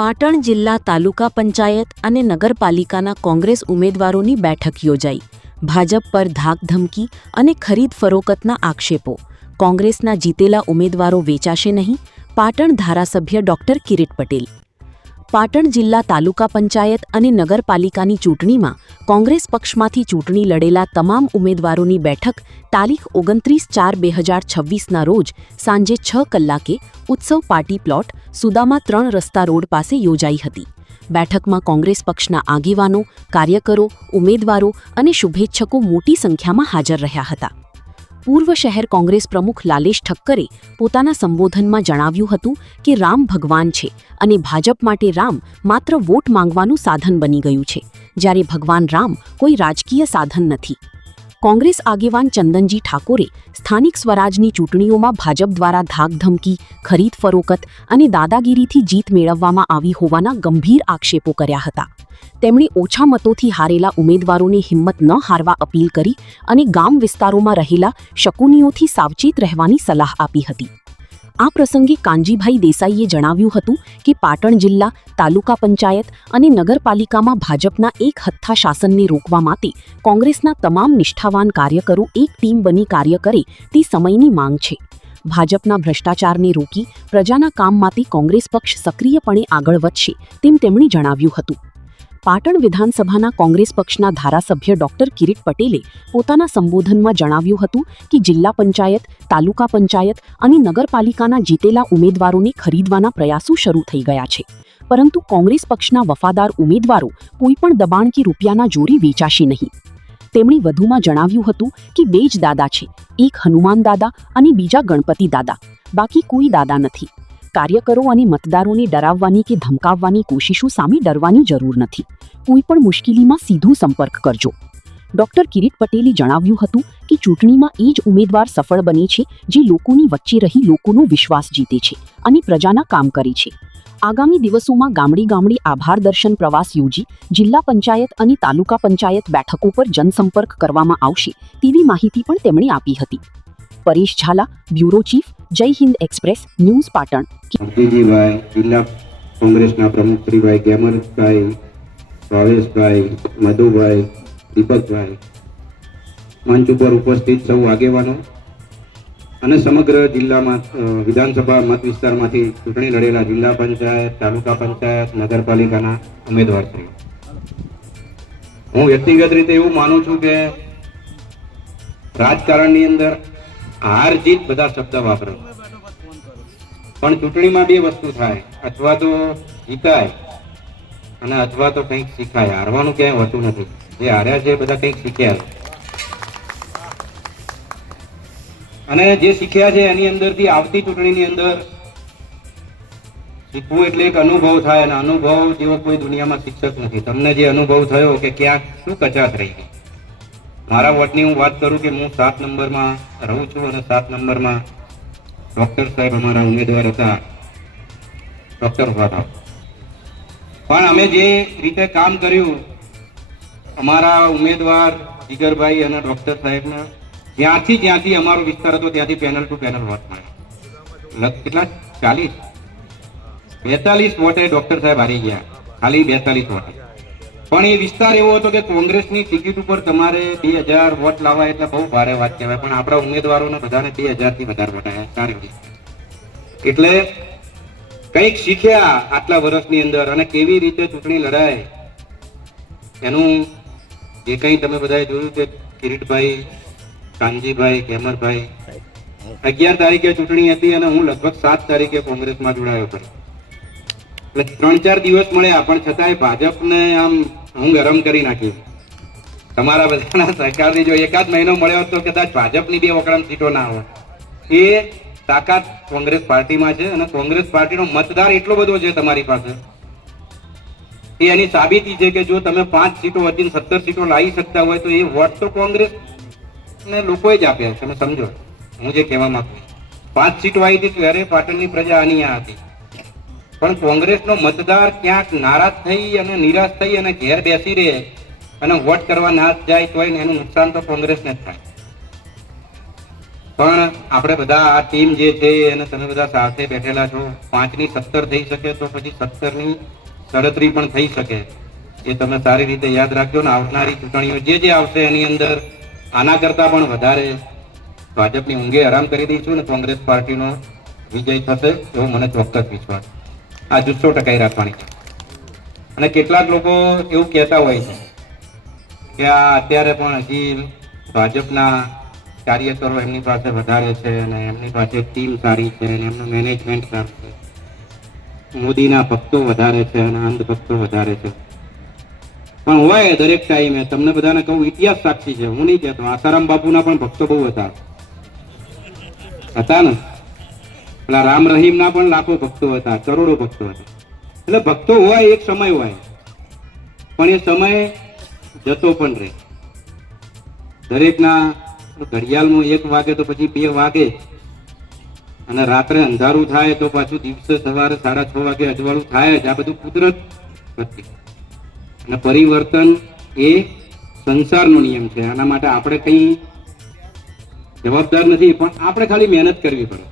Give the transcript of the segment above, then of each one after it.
પાટણ જિલ્લા તાલુકા પંચાયત અને નગરપાલિકાના કોંગ્રેસ ઉમેદવારોની બેઠક યોજાઈ. ભાજપ પર ધાકધમકી અને ખરીદ ફરોખતના આક્ષેપો. કોંગ્રેસના જીતેલા ઉમેદવારો વેચાશે નહીં. પાટણ ધારાસભ્ય ડોક્ટર કિરીટ પટેલ. પાટણ જિલ્લા તાલુકા પંચાયત અને નગરપાલિકાની ચૂંટણીમાં કોંગ્રેસ પક્ષમાંથી ચૂંટણી લડેલા તમામ ઉમેદવારોની બેઠક તારીખ 29/4/2026ના રોજ સાંજે 6 કલાકે ઉત્સવ પાર્ટી પ્લોટ સુદામા 3 રસ્તા રોડ પાસે યોજાઈ હતી. બેઠકમાં કોંગ્રેસ પક્ષના આગેવાનો, કાર્યકરો, ઉમેદવારો અને શુભેચ્છકો મોટી સંખ્યામાં હાજર રહ્યા હતા. પૂર્વ શહેર કોંગ્રેસ પ્રમુખ લાલેશ ઠક્કરે પોતાના સંબોધનમાં જણાવ્યું હતું કે રામ ભગવાન છે અને ભાજપ માટે રામ માત્ર વોટ માંગવાનું સાધન બની ગયું છે, જ્યારે ભગવાન રામ કોઈ રાજકીય સાધન નથી. કોંગ્રેસ આગેવાન ચંદનજી ઠાકોરે સ્થાનિક સ્વરાજની ચૂંટણીઓમાં ભાજપ દ્વારા ધાકધમકી, ખરીદ ફરોખત અને દાદાગીરીથી જીત મેળવવામાં આવી હોવાના ગંભીર આક્ષેપો કર્યા હતા. તેમણે ઓછા મતોથી હારેલા ઉમેદવારોને હિંમત ન હારવા અપીલ કરી અને ગામ વિસ્તારોમાં રહેલા શકુનીઓથી સાવચેત રહેવાની સલાહ આપી હતી. આ પ્રસંગે કાનજીભાઈ દેસાઈએ જણાવ્યું હતું કે પાટણ જિલ્લા, તાલુકા પંચાયત અને નગરપાલિકામાં ભાજપના એક હથ્થા શાસનને રોકવા માટે કોંગ્રેસના તમામ નિષ્ઠાવાન કાર્યકરો એક ટીમ બની કાર્ય કરે તે સમયની માંગ છે. ભાજપના ભ્રષ્ટાચારને રોકી પ્રજાના કામ માટે કોંગ્રેસ પક્ષ સક્રિયપણે આગળ વધશે તેમ તેમણે જણાવ્યું હતું. પાટણ વિધાનસભાના કોંગ્રેસ પક્ષના ધારાસભ્ય ડોક્ટર કિરીટ પટેલે પોતાના સંબોધનમાં જણાવ્યું હતું કે જિલ્લા પંચાયત, તાલુકા પંચાયત અને નગરપાલિકાના જીતેલા ઉમેદવારોને ખરીદવાના પ્રયાસો શરૂ થઈ ગયા છે, પરંતુ કોંગ્રેસ પક્ષના વફાદાર ઉમેદવારો કોઈપણ દબાણ કે રૂપિયાના જોરે વેચાશે નહીં. તેમણે વધુમાં જણાવ્યું હતું કે બે જ દાદા છે, એક હનુમાન દાદા અને બીજા ગણપતિ દાદા, બાકી કોઈ દાદા નથી. કાર્યકરો અને મતદારોને ડરાવવાની કે ધમકાવવાની કોશિશો સામે ડરવાની જરૂર નથી. કોઈપણ મુશ્કેલીમાં સીધો સંપર્ક કરજો. ડોક્ટર કિરીટ પટેલે જણાવ્યું હતું કે ચૂંટણીમાં એ જ ઉમેદવાર સફળ બને છે જે લોકોની વચ્ચે રહી લોકોનો વિશ્વાસ જીતે છે અને પ્રજાના કામ કરે છે. આગામી દિવસોમાં ગામડે ગામડે આભાર દર્શન પ્રવાસ યોજી જિલ્લા પંચાયત અને તાલુકા પંચાયત બેઠકો પર જનસંપર્ક કરવામાં આવશે તેવી માહિતી પણ તેમણે આપી હતી. પરેશ ઝાલા, બ્યુરો ચીફ, જય હિન્દ એક્સપ્રેસ ન્યૂઝ, પાટણ. જીજીભાઈ, જિલ્લા કોંગ્રેસના પ્રમુખ શ્રીભાઈ ગેમરભાઈ, ભાવેશભાઈ, મધુભાઈ, દીપકભાઈ, મંચ ઉપર ઉપસ્થિત સૌ આગેવાનો અને સમગ્ર જિલ્લામાં વિધાનસભા મત વિસ્તારમાંથી ચૂંટણી લડેલા જિલ્લા પંચાયત, તાલુકા પંચાયત, નગરપાલિકાના ઉમેદવારશ્રીઓ, હું વ્યક્તિગત રીતે એવું માનું છું કે રાજકારણની અંદર હાર જીત બધા શબ્દ વાપરો, પણ ચૂંટણીમાં બે વસ્તુ થાય, અથવા તો જીતાય અને અથવા તો કંઈક શીખાય. હારવાનું ક્યાંય હોતું નથી. જે હાર્યા છે બધા કંઈક શીખ્યા, અને જે શીખ્યા છે એની અંદરથી આવતી ચૂંટણીની અંદર શીખવું એટલે એક અનુભવ થાય, અને અનુભવ જેવો કોઈ દુનિયામાં શિક્ષક નથી. તમને જે અનુભવ થયો કે ક્યાંક શું કચાશ રહી ગઈ. મારા વોટની હું વાત કરું કે હું 7 નંબરમાં રહું છું અને 7 નંબરમાં ડોક્ટર સાહેબ અમારા ઉમેદવાર હતા, ડોક્ટર વાળા. પણ અમે જે રીતે કામ કર્યું, અમારા ઉમેદવાર જીગરભાઈ અને ડોક્ટર સાહેબને જ્યાંથી અમારો વિસ્તાર હતો ત્યાંથી પેનલ ટુ પેનલ વોટ મળ્યા. કેટલા 42 વોટે ડોક્ટર સાહેબ હારી ગયા, ખાલી 42 વોટે. પણ એ વિસ્તાર એવો હતો કે કોંગ્રેસની ટિકિટ ઉપર તમારે 2000 વોટ લાવવા એટલે બહુ ભારે વાત કહેવાય, પણ આપણા ઉમેદવારોને બધાને 2000 થી વધારે વોટ આવ્યા. એટલે કંઈક શીખ્યા આટલા વર્ષની અંદર, અને કેવી રીતે ચૂંટણી લડાય એનું જે કંઈ તમે બધાએ જોયું કે કિરીટભાઈ, કાનજીભાઈ, ગેમરભાઈ, 11 તારીખે ચૂંટણી હતી અને હું લગભગ 7 તારીખે કોંગ્રેસમાં જોડાયો હતો. એટલે 3-4 દિવસ મળ્યા, પણ છતાંય ભાજપને આમ હું ગરમ કરી નાખી. તમારા બધાના સહકારથી જો એકાદ મહિનો મળ્યો તો કદાચ ભાજપની 2 વકડામ સીટો ના હોય. એ તાકાત કોંગ્રેસ પાર્ટીમાં છે, અને કોંગ્રેસ પાર્ટીનો મતદાર એટલો બધો છે તમારી પાસે. એ એની સાબિતી છે કે જો તમે 5 સીટો હતી 17 સીટો લાવી શકતા હોય તો એ વોટ તો કોંગ્રેસ ને લોકોએ જ આપ્યા. તમે સમજો હું જે કહેવા માંગુ. 5 સીટો આવી હતી ત્યારે પાટણની પ્રજા આની આ હતી, પણ કોંગ્રેસનો મતદાર ક્યાંક નારાજ થઈ અને નિરાશ થઈ અને ઘેર બેસી રહે અને વોટ કરવા ના જાય તો એનું નુકસાન તો કોંગ્રેસને જ થાય. પણ આપણે બધા આ ટીમ જે છે અને તમે બધા સાથે બેઠેલા છો, 5 ની 17 થઈ શકે તો પછી 17 ની 37 પણ થઈ શકે. એ તમે સારી રીતે યાદ રાખજો ને આવનારી ચૂંટણીઓ જે આવશે એની અંદર આના કરતા પણ વધારે ભાજપની ઊંઘે આરામ કરી દઈશું ને કોંગ્રેસ પાર્ટીનો વિજય થશે એવો મને ચોક્કસ વિશ્વાસ. આ જુસ્સો ટકાઈ રાખવાની છે. અને કેટલાક લોકો એવું કહેતા હોય છે કે આ અત્યારે પણ હજી ભાજપના કાર્યકરો એમની પાસે વધારે છે અને એમની પાસે ટીમ સારી છે અને એમનું મેનેજમેન્ટ સારું છે, મોદીના ભક્તો વધારે છે અને અંધ ભક્તો વધારે છે. પણ હોય દરેક ટાઈમે તમને બધાને કહું, ઇતિહાસ સાક્ષી છે, હું નહીં કહેતો. આસારામ બાપુના પણ ભક્તો બહુ હતા ને. પેલા રામ રહીમના પણ લાખો ભક્તો હતા, કરોડો ભક્તો હતા. એટલે ભક્તો હોય એક સમય હોય, પણ એ સમય જતો પણ રહે. દરેકના ઘડિયાળમાં 1 વાગે તો પછી 2 વાગે, અને રાત્રે અંધારું થાય તો પાછું દિવસે સવારે 6:30 વાગે અજવાળું થાય જ. આ બધું કુદરત હતી અને પરિવર્તન એ સંસારનો નિયમ છે. આના માટે આપણે કઈ જવાબદાર નથી, પણ આપણે ખાલી મહેનત કરવી પડે.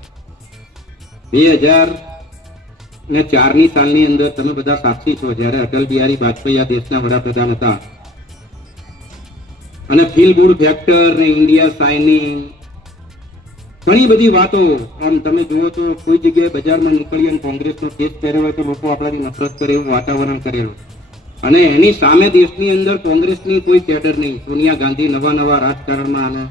2004ની સાલની અંદર તમે બધા સાક્ષી છો, જ્યારે અટલ બિહારી વાજપેયી આ દેશના વડાપ્રધાન હતા અને ફીલ ગુડ ફેક્ટર ને ઇન્ડિયા શાઇનિંગ ઘણી બધી વાતો, આમ તમે જુઓ તો કોઈ જગ્યાએ બજારમાં નીકળીએ અને કોંગ્રેસનો કેસ પહેર્યો હોય તો લોકો આપણાથી નફરત કરે એવું વાતાવરણ કરેલું. અને એની સામે દેશની અંદર કોંગ્રેસની કોઈ કેડર નહીં. સોનિયા ગાંધી નવા રાજકારણમાં અને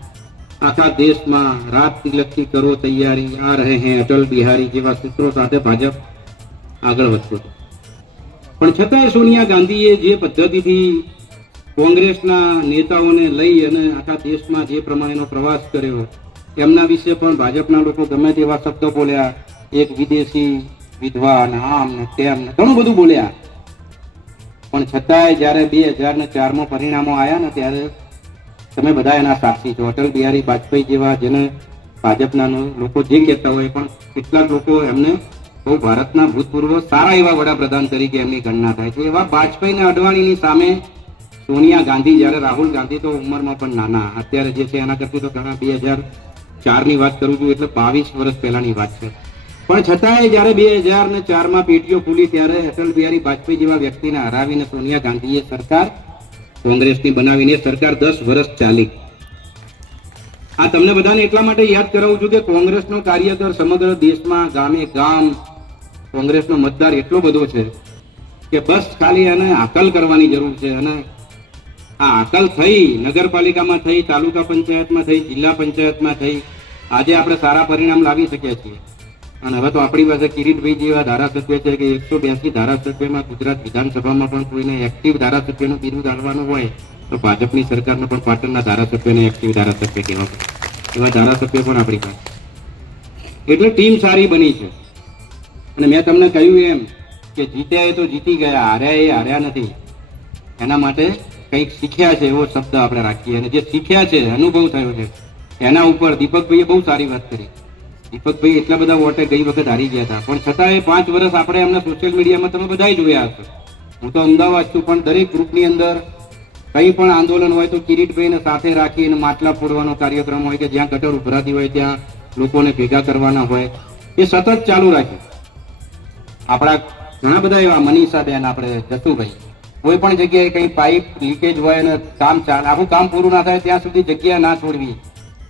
આખા દેશમાં રાત તિલકથી કરો તૈયારી, આ રહે હે અટલ બિહારી જેવા સૂત્રો સાથે ભાજપ આગળ વધતું હતું. પણ છતાંય સોનિયા ગાંધીએ જે પદ્ધતિથી કોંગ્રેસના નેતાઓને લઈ અને આખા દેશમાં જે પ્રમાણેનો પ્રવાસ કર્યો, એમના વિશે પણ ભાજપના લોકો ગમે તેવા શબ્દો બોલ્યા, એક વિદેશી વિધવા ને આમ ને તેમ ને ઘણું બધું બોલ્યા. પણ છતાંય જ્યારે 2004માં પરિણામો આવ્યા ને ત્યારે તમે બધા એના સાક્ષી છો. અટલ બિહારી વાજપેયી જેવા, જેને ભાજપના લોકો જે કહેતા હોય, પણ કેટલાક લોકો એમને બહુ ભારતના ભૂતપૂર્વ સારા એવા વડાપ્રધાન તરીકે એમની ગણના થાય છે. એવા વાજપેયી અને અડવાણીની સામે સોનિયા ગાંધી, જ્યારે રાહુલ ગાંધી તો ઉંમરમાં પણ નાના, અત્યારે જે છે એના કરતી તો ઘણા 2004ની વાત કરું છું એટલે 22 વર્ષ પહેલાની વાત છે. પણ છતાંય જ્યારે 2004માં પેટીઓ ખુલી ત્યારે અટલ બિહારી વાજપેયી જેવા વ્યક્તિને હરાવીને સોનિયા ગાંધીએ સરકાર કોંગ્રેસની બનાવીને સરકાર 10 વર્ષ ચાલી. આ તમને બધાને એટલા માટે યાદ કરાવું છું કે કોંગ્રેસનો કાર્યકર સમગ્ર દેશમાં ગામે ગામ કોંગ્રેસનો મતદાર એટલો બધો છે કે બસ ખાલી એને હાકલ કરવાની જરૂર છે. અને આ હાકલ થઈ, નગરપાલિકામાં થઈ, તાલુકા પંચાયતમાં થઈ, જિલ્લા પંચાયતમાં થઈ, આજે આપણે સારા પરિણામ લાવી શકીએ છીએ. અને હવે તો આપણી પાસે કિરીટભાઈ જેવા ધારાસભ્ય છે કે 182 ધારાસભ્યમાં ગુજરાત વિધાનસભામાં પણ કોઈને એક્ટિવ ધારાસભ્યનું બિરુદ આપવાનું હોય તો ભાજપની સરકારમાં પણ પાટણના ધારાસભ્યને એક્ટિવ ધારાસભ્ય કહેવા પડે. એવા ધારાસભ્ય પણ આપણી પાસે. એટલે ટીમ સારી બની છે. અને મેં તમને કહ્યું એમ કે જીત્યા એ તો જીતી ગયા, હાર્યા એ હાર્યા નથી. એના માટે કંઈક શીખ્યા છે એવો શબ્દ આપણે રાખીએ. અને જે શીખ્યા છે, અનુભવ થયો છે, એના ઉપર દીપકભાઈએ બહુ સારી વાત કરી. દીપકભાઈ એટલા બધા વોટે ગઈ વખત હારી ગયા હતા, પણ છતાંય 5 વર્ષ આપણે એમને સોશિયલ મીડિયામાં તમે બધા જોયા હશે. હું તો અમદાવાદ છું, પણ દરેક ગ્રુપની અંદર કંઈ પણ આંદોલન હોય તો કિરીટભાઈને સાથે રાખીને માટલા ફોડવાનો કાર્યક્રમ હોય કે જ્યાં ગટર ઉભરાતી હોય ત્યાં લોકોને ભેગા કરવાના હોય, એ સતત ચાલુ રાખ્યું. આપણા ઘણા બધા એવા મનીષાબેન, આપણે જસુભાઈ, કોઈ પણ જગ્યાએ કંઈ પાઇપ લીકેજ હોય અને આખું કામ પૂરું ના થાય ત્યાં સુધી જગ્યા ના છોડવી,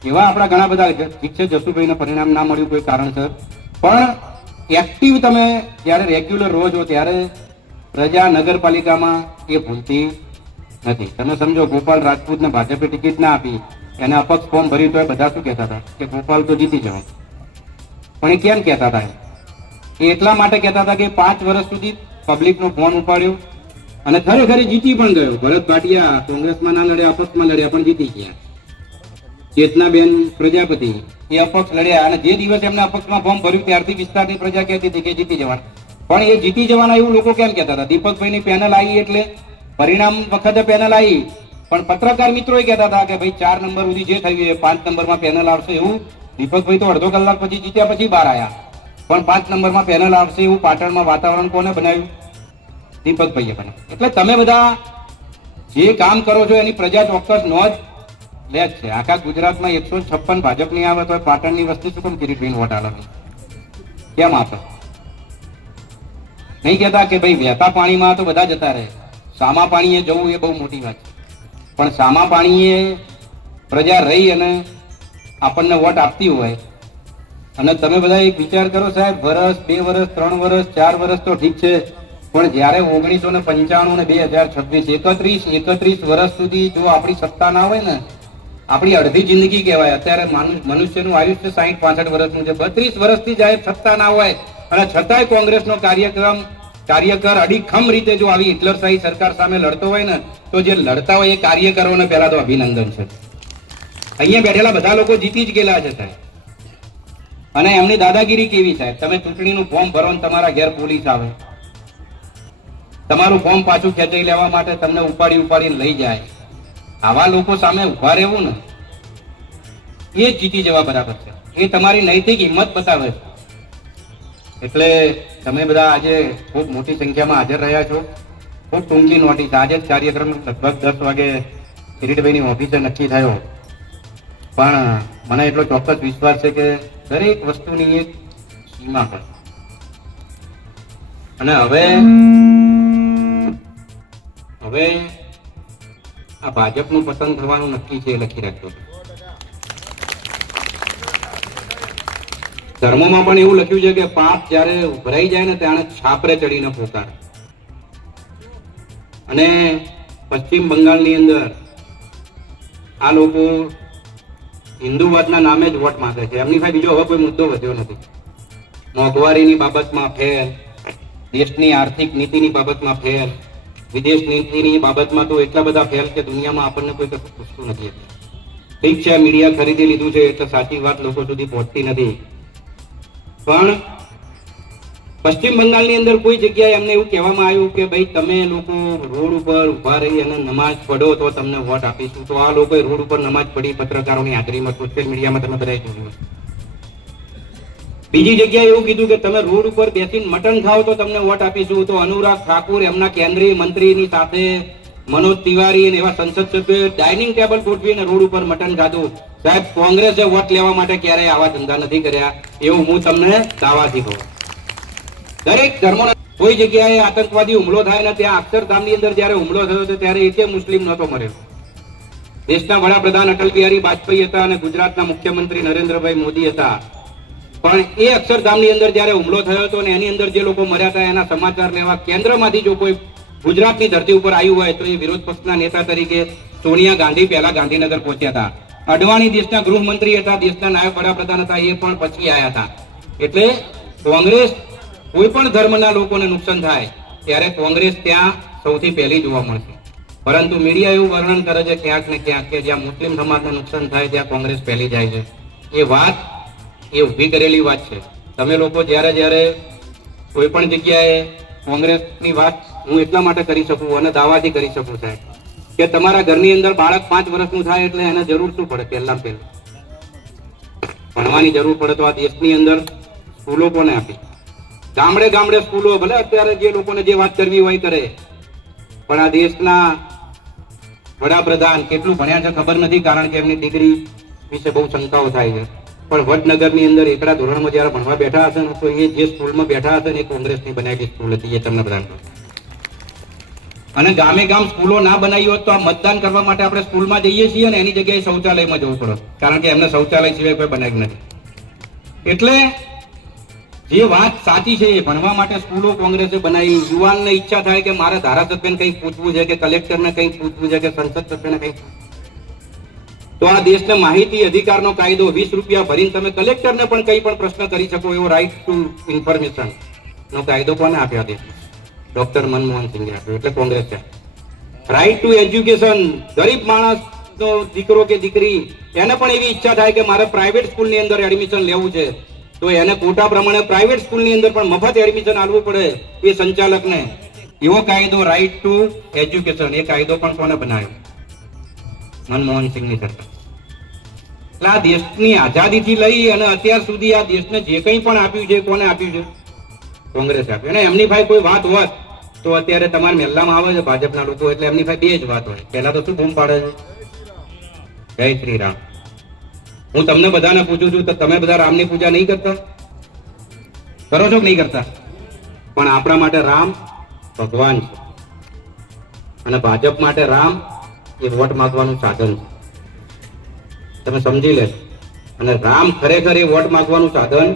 એવા આપણા ઘણા બધા. ઠીક છે, જસુભાઈને પરિણામ ના મળ્યું કોઈ કારણસર, પણ એક્ટિવ તમે જ્યારે રેગ્યુલર રહો છો ત્યારે પ્રજા નગરપાલિકામાં એ ભૂલતી નથી. તમે સમજો, ગોપાલ રાજપૂતને ભાજપે ટિકિટ ના આપી, એને અપક્ષ ફોર્મ ભર્યું તો બધા શું કહેતા હતા કે ગોપાલ તો જીતી જવાનું. પણ એ કેમ કહેતા હતા? એ એટલા માટે કહેતા હતા કે 5 વર્ષ સુધી પબ્લિકનો ફોન ઉપાડ્યો અને ખરેખર જીતી પણ ગયો. ભરત ભાટિયા કોંગ્રેસમાં ના લડ્યા, અપક્ષમાં લડ્યા, પણ જીતી ગયા. ચેતનાબેન પ્રજાપતિ એ અપક્ષ લડ્યા અને જે દિવસ એમને અપક્ષમાં ફોર્મ ભર્યું ત્યારથી વિસ્તારની પ્રજા કહેતી હતી કે જીતી જવાના. પણ એ જીતી જવાના એવું લોકો કેમ કહેતા હતા? દીપકભાઈની પેનલ આવી એટલે પરિણામ વખતે પેનલ આવી, પણ પત્રકાર મિત્રો કહેતા હતા કે ભાઈ 4 નંબર સુધી જે થયું એ 5 નંબરમાં પેનલ આવશે એવું. દીપકભાઈ તો અડધો કલાક પછી જીત્યા પછી બહાર આવ્યા, પણ 5 નંબરમાં પેનલ આવશે એવું પાટણમાં વાતાવરણ કોને બનાવ્યું? દીપકભાઈએ બનાવ્યું. એટલે તમે બધા જે કામ કરો છો એની પ્રજા ચોક્કસ નોંધ લે જ છે. આખા ગુજરાતમાં 156 ભાજપની આવે તો પાટણની વસ્તી શું કેમ કિરીટભાઈને વોટ આલે? કેમ આપે? નહીં કહેતા કે ભાઈ વહેતા પાણીમાં તો બધા જતા રહે, સામા પાણીએ જવું એ બહુ મોટી વાત છે. પણ સામા પાણીએ પ્રજા રહી અને આપણને વોટ આપતી હોય, અને તમે બધા એક વિચાર કરો સાહેબ, વર્ષ 2 વર્ષ 3 વર્ષ 4 વર્ષ તો ઠીક છે, પણ જ્યારે 1995 ને 2026 31 વર્ષ સુધી જો આપણી સત્તા ના હોય ને, આપણી અડધી જિંદગી કહેવાય. અત્યારે મનુષ્યનું આયુષ્ય 60-65 વર્ષનું છે. 32 વર્ષથી જાય સત્તા ના હોય અને છતાંય કોંગ્રેસનો કાર્યકર અડીખમ રીતે જો આવી હિટલરશાહી સરકાર સામે લડતો હોય ને, તો જે લડતા હોય એ કાર્યકરોને પહેલા તો અભિનંદન છે. અહીંયા બેઠેલા બધા લોકો જીતી જ ગયેલા છે સાહેબ. અને એમની દાદાગીરી કેવી સાહેબ, તમે ચૂંટણીનું ફોર્મ ભરો ને તમારા ઘેર પોલીસ આવે, તમારું ફોર્મ પાછું ખેંચાઈ લેવા માટે તમને ઉપાડીને લઈ જાય. આવા લોકો સામે ઉભા રહેવું ને, એ જ જીતી જવા બરાબર છે. એ તમારી નૈતિક હિંમત બતાવે છે. એટલે તમે બધા આજે ખૂબ મોટી સંખ્યામાં હાજર રહ્યા છો. ખૂબ ટૂંકી નોટિસ, આજે જ કાર્યક્રમ લગભગ 10 વાગે કિરીટભાઈની ઓફિસે નક્કી થયો, પણ મને એટલો ચોક્કસ વિશ્વાસ છે કે દરેક વસ્તુની એક સીમા હોય. અને હવે આ ભાજપનું પતન થવાનું નક્કી છે એ લખી રાખજો. ધર્મોમાં પણ એવું લખ્યું છે કે પાપ જ્યારે ઉભરાઈ જાય ને ત્યારે છાપરે ચડીને પોકારે. અને પશ્ચિમ બંગાળની અંદર આ લોકો હિન્દુવાદના નામે જ વોટ માંગે છે. એમની પાસે બીજો હવે કોઈ મુદ્દો વધ્યો નથી. મોંઘવારીની બાબતમાં ફેલ, દેશની આર્થિક નીતિની બાબતમાં ફેલ, વિદેશ નીતિની બાબતમાં તો એટલા બધા ફેલ કે દુનિયામાં આપણને કોઈ કશું પૂછતું નથી. ઠીક છે, મીડિયા ખરીદી લીધું છે એટલે સાચી વાત લોકો સુધી પહોંચતી નથી. પણ પશ્ચિમ બંગાળની અંદર કોઈ જગ્યાએ એમને એવું કહેવામાં આવ્યું કે ભાઈ તમે લોકો રોડ ઉપર ઉભા રહી અને નમાજ પઢો તો તમને વોટ આપીશું. તો આ લોકોએ રોડ ઉપર નમાજ પઢી પત્રકારોની હાજરીમાં, સોશિયલ મીડિયામાં તમે બધા જોયું. બીજી જગ્યાએ એવું કીધું કે તમે રોડ ઉપર બેસીને મટન ખાઓ તો તમને વોટ આપીશું. તો અનુરાગ ઠાકુર એમના કેન્દ્રીય મંત્રીની સાથે મનોજ તિવારી અને એવા સંસદ સભ્યોએ ડાઇનિંગ ટેબલ ગોઠવીને રોડ ઉપર મટન ખાધું. સાહેબ, કોંગ્રેસે વોટ લેવા માટે ક્યારેય આવા ધંધા નથી કર્યા, એવું હું તમને દાવાથી કહું. દરેક ધર્મોના કોઈ જગ્યાએ આતંકવાદી હુમલો થાય ને, ત્યાં અક્ષરધામની અંદર જયારે હુમલો થયો હતો ત્યારે એકે મુસ્લિમ નહોતો મર્યો. દેશના વડાપ્રધાન અટલ બિહારી વાજપેયી હતા અને ગુજરાતના મુખ્યમંત્રી નરેન્દ્રભાઈ મોદી હતા. પણ એ અક્ષરધામની અંદર જયારે હુમલો થયો હતો ને એની અંદર જે લોકો મર્યા હતા એના સમાચાર લેવા કેન્દ્રમાંથી જો કોઈ ગુજરાતની ધરતી ઉપર આવ્યું હોય તો એ વિરોધ પક્ષના નેતા તરીકે સોનિયા ગાંધી પહેલા ગાંધીનગર પહોંચ્યા હતા. અડવાણી દેશના ગૃહમંત્રી હતા, દેશના નાયબ વડાપ્રધાન હતા, એ પણ પછી આવ્યા હતા. એટલે કોંગ્રેસ કોઈ પણ ધર્મના લોકોને નુકસાન થાય ત્યારે કોંગ્રેસ ત્યાં સૌથી પહેલી જોવા મળશે. પરંતુ મીડિયા એવું વર્ણન કરે છે ક્યાંક ને ક્યાંક કે જ્યાં મુસ્લિમ સમાજને નુકસાન થાય ત્યાં કોંગ્રેસ પહેલી જાય છે. એ વાત એ ઊભી કરેલી વાત છે. તમે લોકો જ્યારે કોઈ પણ જગ્યાએ કોંગ્રેસની વાત હું એટલા માટે કરી શકું અને દાવાથી કરી શકું સાહેબ કે તમારા ઘરની અંદર બાળક 5 વર્ષનું થાય એટલે એને જરૂર શું પડે? પહેલા ભણવાની જરૂર પડે. તો આ દેશની અંદર સ્કૂલો કોને આપી? ગામડે સ્કૂલો, ભલે અત્યારે જે લોકોને જે વાત કરવી હોય કરે, પણ આ દેશના વડાપ્રધાન કેટલું ભણ્યા છે ખબર નથી, કારણ કે એમની ડિગ્રી વિશે બહુ શંકાઓ થાય છે. પણ વડનગરની અંદર એકડા ધોરણમાં જયારે ભણવા બેઠા હશે ને તો એ જે સ્કૂલમાં બેઠા હશે ને એ કોંગ્રેસની બનાવેલી સ્કૂલ હતી, એ તમને બધા. અને ગામે ગામ સ્કૂલો ના બનાવી હોત તો આ મતદાન કરવા માટે આપણે સ્કૂલમાં જઈએ છીએ અને એની જગ્યાએ શૌચાલયમાં જવું પડે, કારણ કે એમને શૌચાલય સિવાય કોઈ બનાવ્યું નથી. એટલે જે વાત સાચી છે એ ભણવા માટે સ્કૂલો કોંગ્રેસે બનાવી. યુવાનને ઈચ્છા થાય કે મારે ધારાસભ્યને કંઈક પૂછવું છે કે કલેક્ટરને કંઈક પૂછવું છે કે સંસદ સભ્યને કંઈક, તો આ દેશને માહિતી અધિકારનો કાયદો 20 રૂપિયા ભરીને તમે કલેક્ટરને પણ કંઈ પણ પ્રશ્ન કરી શકો એવો રાઇટ ટુ ઇન્ફોર્મેશન નો કાયદો કોને આપ્યો? દેશમાં ડોક્ટર મનમોહન સિંઘે આપ્યો, એટલે કોંગ્રેસે. રાઇટ ટુ એજ્યુકેશન, ગરીબ માણસનો દીકરો કે દીકરી એને પણ એવી ઈચ્છા થાય કે મારે પ્રાઇવેટ સ્કૂલની અંદર એડમિશન લેવું છે તો એને કોટા પ્રમાણે પ્રાઇવેટ સ્કૂલની અંદર પણ મફત એડમિશન આપવું પડે એ સંચાલકને. એવો કાયદો રાઇટ ટુ એજ્યુકેશન, એ કાયદો પણ કોને બનાવ્યો? મનમોહન સિંહની સરકાર. એટલે આ દેશની આઝાદીથી લઈ અને અત્યાર સુધી આ દેશને જે કંઈ પણ આપ્યું છે કોને આપ્યું છે? કોંગ્રેસે આપ્યું. અને એમની પાસે કોઈ વાત હોત તો અત્યારે તમારા મહેલામાં આવે છે ભાજપના લોકો, એટલે એમની પાસે બે જ વાત હોય. પહેલા તો શું બૂમ પાડે છે જય શ્રી રામ. હું તમને બધાને પૂછું છું તો તમે બધા રામની પૂજા નહીં કરતા? કરો છો કે નહીં કરતા? પણ આપણા માટે રામ ભગવાન છે અને ભાજપ માટે રામ એ વોટ માંગવાનું સાધન છે. તમે સમજી લેજો. અને રામ ખરેખર એ વોટ માંગવાનું સાધન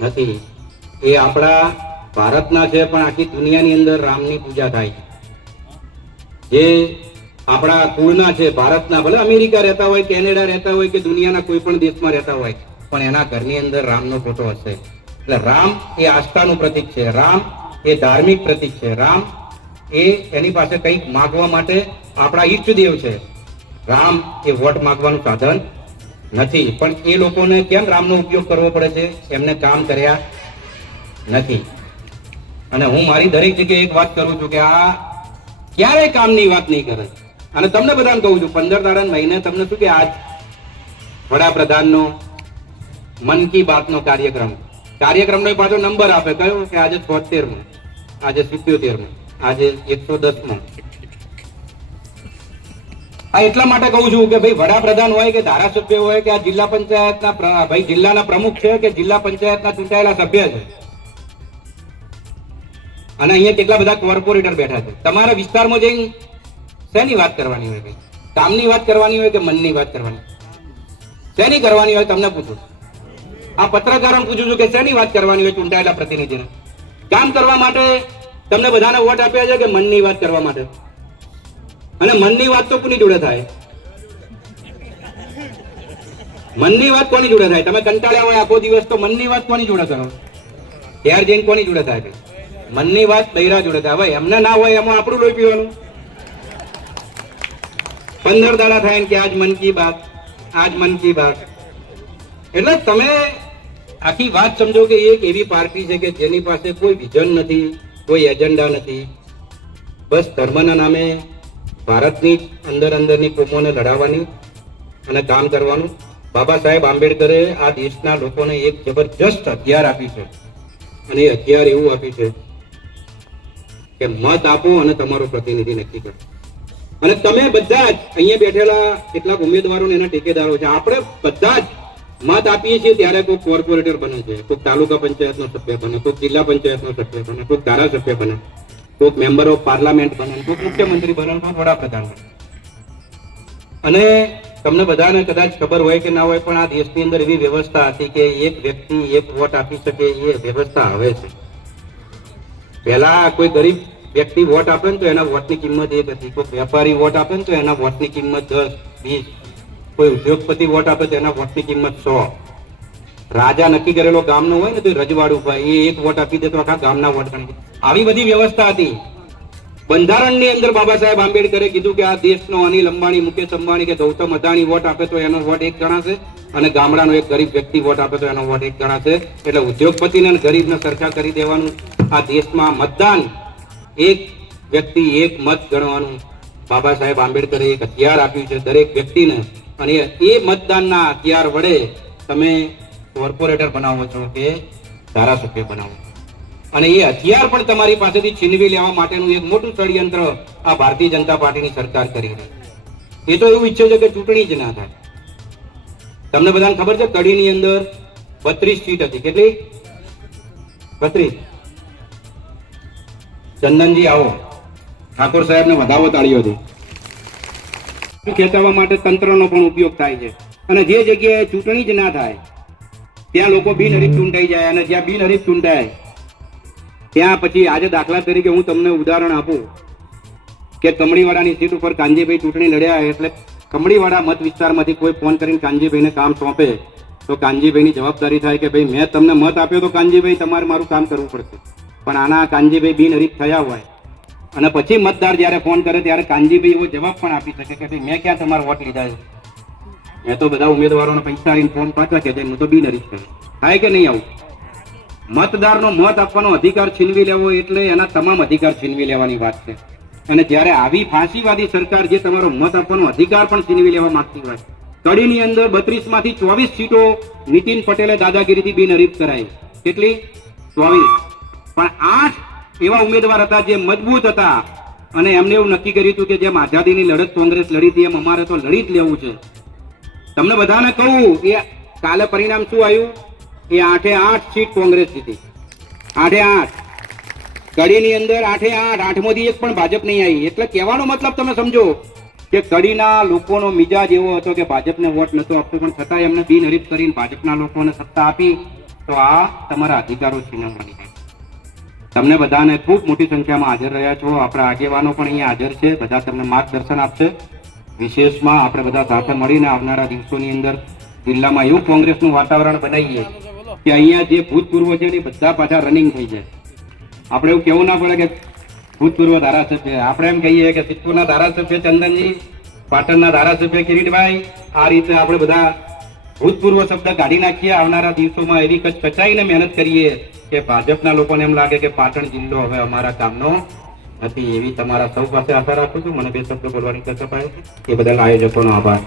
નથી. એ આપણા ભારતના છે, પણ આખી દુનિયાની અંદર રામની પૂજા થાય છે. જે આપણા કુળના છે, ભારતના, ભલે અમેરિકા રહેતા હોય, કેનેડા રહેતા હોય કે દુનિયાના કોઈ પણ દેશમાં રહેતા હોય, પણ એના ઘરની અંદર રામનો ફોટો હશે. એટલે રામ એ આસ્થાનું પ્રતીક છે, રામ એ ધાર્મિક પ્રતીક છે, રામ એ એની પાસે કંઈક માગવા માટે આપણા ઈષ્ટદેવ છે. રામ એ વોટ માંગવાનું સાધન નથી. પણ એ લોકોને કેમ રામનો ઉપયોગ કરવો પડે છે? એમને કામ કર્યા નથી. અને હું મારી દરેક જગ્યાએ એક વાત કરું છું કે આ ક્યારેય કામની વાત નહીં કરે. અને તમને બધાને કહું છું, 15 દાડા મહિને તમને શું કે આજ વડાપ્રધાનનો મન કી બાતનો કાર્યક્રમનો પાછો નંબર આપે, કયો કે આજે 76માં, આજે 77માં, આજે 110માં. આ એટલા માટે કહું છું કે ભાઈ વડાપ્રધાન હોય કે ધારાસભ્ય હોય કે આ જિલ્લા પંચાયતના ભાઈ જિલ્લાના પ્રમુખ છે કે જિલ્લા પંચાયતના ચૂંટાયેલા સભ્ય છે, અને અહીંયા કેટલા બધા કોર્પોરેટર બેઠા છે. તમારા વિસ્તારમાં જઈને શેની વાત કરવાની હોય? ભાઈ કામની વાત કરવાની હોય કે મનની વાત કરવાની? શેની કરવાની હોય તમને પૂછું. આ પત્રકારોને પૂછું છું કે શેની વાત કરવાની હોય ચૂંટાયેલા પ્રતિનિધિને? કામ કરવા માટે તમને બધાને વોટ આપ્યા છે કે મનની વાત કરવા માટે? અને મનની વાત તો કોની જોડે થાય? મનની વાત કોની જોડે થાય? તમે કંટાળ્યા હોય આખો દિવસ તો મનની વાત કોની જોડે કરો? ત્યાર જઈને કોની જોડે થાય? મનની વાત બૈરા જોડે થાય. હવે એમને ના હોય એમાં આપણું લોહી પીવાનું. 15 દાડા થાય કે આજ મન કી બાત, આજ મન કી બાત. એટલે તમે આખી વાત સમજો કે એક એવી પાર્ટી છે કે જેની પાસે કોઈ વિઝન નથી, કોઈ એજન્ડા નથી. બસ ધર્મના નામે ભારતની અંદરની કોમોને લડાવવાની અને કામ કરવાનું. બાબા સાહેબ આંબેડકરે આ દેશના લોકોને એક જબરજસ્ત હથિયાર આપી છે, અને એ હથિયાર એવું આપ્યું છે કે મત આપો અને તમારો પ્રતિનિધિ નક્કી કરો. અને તમે બધા જ અહીંયા બેઠેલા કેટલાક ઉમેદવારો એના ટેકેદારો છે. આપણે બધા જ મત આપીએ છીએ ત્યારે કોઈ કોર્પોરેટર બને છે, કોઈ તાલુકા પંચાયતનો સભ્ય બને, કોઈ જિલ્લા પંચાયતનો સભ્ય બને, કોઈ ધારાસભ્ય બને, કોઈ મેમ્બર ઓફ પાર્લામેન્ટ બને, કોઈ મુખ્યમંત્રી બને, કોઈ વડાપ્રધાન બને. અને તમને બધાને કદાચ ખબર હોય કે ના હોય, પણ આ દેશની અંદર એવી વ્યવસ્થા હતી કે એક વ્યક્તિ એક વોટ આપી શકે, એ વ્યવસ્થા હવે છે. પહેલા કોઈ ગરીબ વ્યક્તિ વોટ આપે ને તો એના વોટની કિંમત 1 હતી, કોઈ વેપારી વોટ આપે ને તો એના વોટની કિંમત 10, 20, કોઈ ઉદ્યોગપતિ વોટ આપે તો એના વોટની કિંમત 100. રાજા નક્કી કરેલો ગામનો હોય ને તો રજવાડું ભાઈ એ 1 વોટ આપી દે તો આખા ગામના વોટ ગણી. આવી બધી વ્યવસ્થા હતી. બંધારણની અંદર બાબા સાહેબ આંબેડકરે કીધું કે આ દેશનો અનિલ અંબાણી, મુકેશ અંબાણી કે ગૌતમ અદાણી વોટ આપે તો એનો વોટ 1 ગણાશે, અને ગામડાનો એક ગરીબ વ્યક્તિ વોટ આપે તો એનો વોટ 1 ગણાશે. એટલે ઉદ્યોગપતિને અને ગરીબને સરખા કરી દેવાનું. આ દેશમાં મતદાન એક વ્યક્તિ એક મત ગણવાનું બાબા સાહેબ આંબેડકરે એક હથિયાર આપ્યું છે દરેક વ્યક્તિને. અને એ મતદાનના હથિયાર વડે તમે કોર્પોરેટર બનાવો છો કે ધારાસભ્ય બનાવો. અને એ હથિયાર પણ તમારી પાસેથી છીનવી લેવા માટેનું એક મોટું ષડયંત્ર આ ભારતીય જનતા પાર્ટીની સરકાર કરી રહી. એ તો એવું ઈચ્છે છે કે ચૂંટણી જ ના થાય. તમને બધાને ખબર છે કડીની અંદર 32 સીટ હતી. કેટલી? 32. ચંદનજી આવો, ઠાકોર સાહેબને વધાવો તાળીઓથી. ખેંચાવવા માટે તંત્રનો પણ ઉપયોગ થાય છે. અને જે જગ્યાએ ચૂંટણી જ ના થાય ત્યાં લોકો બિનહરીફ ચૂંટાઈ જાય, અને જ્યાં બિનહરીફ ચૂંટાય ત્યાં પછી આજે દાખલા તરીકે હું તમને ઉદાહરણ આપું કે કમળીવાડાની સીટ ઉપર કાનજીભાઈ ચૂંટણી લડ્યા, એટલે કમળીવાડા મત વિસ્તારમાંથી કોઈ ફોન કરીને કાનજીભાઈને કામ સોંપે તો કાનજીભાઈની જવાબદારી થાય કે ભાઈ મેં તમને મત આપ્યો તો કાનજીભાઈ તમારે મારું કામ કરવું પડશે. પણ આના કાનજીભાઈ બિનહરીફ થયા હોય અને પછી મતદાર જયારે ફોન કરે ત્યારે કાનજીભાઈ એવો જવાબ પણ આપી શકે કે ભાઈ મેં ક્યાં તમારો વોટ લીધા છે, મેં તો બધા ઉમેદવારોને પૈસા આવીને ફોન પાછા કે હું તો બિનહરીફ થયો. થાય કે નહીં આવું? મતદારનો મત આપવાનો અધિકાર છીનવી લેવો એટલે એના તમામ અધિકાર છીનવી લેવાની વાત છે. અને જ્યારે આવી ફાંસીવાદી સરકાર જે તમારો મત આપવાનો અધિકાર પણ છીનવી લેવા માંગતી હોય, કડીની અંદર 32 માંથી 24 સીટો નીતિન પટેલે દાદાગીરીથી બિનહરીફ કરાઈ. કેટલી? 24. પણ 8 એવા ઉમેદવાર હતા જે મજબૂત હતા, અને એમને એવું નક્કી કર્યું હતું કે જેમ આઝાદીની લડત કોંગ્રેસ લડી હતી એમ અમારે તો લડી જ લેવું છે. તમને બધાને કહું એ કાલે પરિણામ શું આવ્યું? એ 8 સીટ કોંગ્રેસ જીતી. 8 કડીની અંદર 8 આઠમાંથી એક પણ ભાજપ નહીં આવી. એટલે કહેવાનો મતલબ તમે સમજો કે કડીના લોકોનો મિજાજ એવો હતો કે ભાજપને વોટ નતો આપતો, પણ છતાં એમને બિનહરીફ કરીને ભાજપના લોકોને સત્તા આપી. તો આ તમારા અધિકારો છીનવવાની છે. તમને બધાને ખૂબ મોટી સંખ્યામાં હાજર રહ્યા છો. આપણા આગેવાનો પણ અહીંયા હાજર છે. બધા તમને માર્ગદર્શન આપશે. વિશેષમાં આપણે બધા સાથે મળીને આવનારા દિવસોની અંદર જિલ્લામાં એવું કોંગ્રેસનું વાતાવરણ બનાવીએ કે અહીંયા જે ભૂતપૂર્વ છે એ બધા પાછા રનિંગ થઈ જાય. આપણે એવું કહેવું ના પડે કે ભૂતપૂર્વ ધારાસભ્ય, આપણે એમ કહીએ કે સિદ્ધપુરના ધારાસભ્ય ચંદનજી, પાટણના ધારાસભ્ય કિરીટભાઈ, આ રીતે આપણે બધા ભૂતપૂર્વ શબ્દ કાઢી નાખીએ. આવનારા દિવસોમાં એવી કચાઈને મહેનત કરીએ કે ભાજપના લોકોને એમ લાગે કે પાટણ જિલ્લો હવે અમારા કામનો નથી. એવી તમારા સૌ પાસે આશા રાખું છું. મને 2 શબ્દો બોલવાની તક અપાય એ બદલ આયોજકોનો આભાર.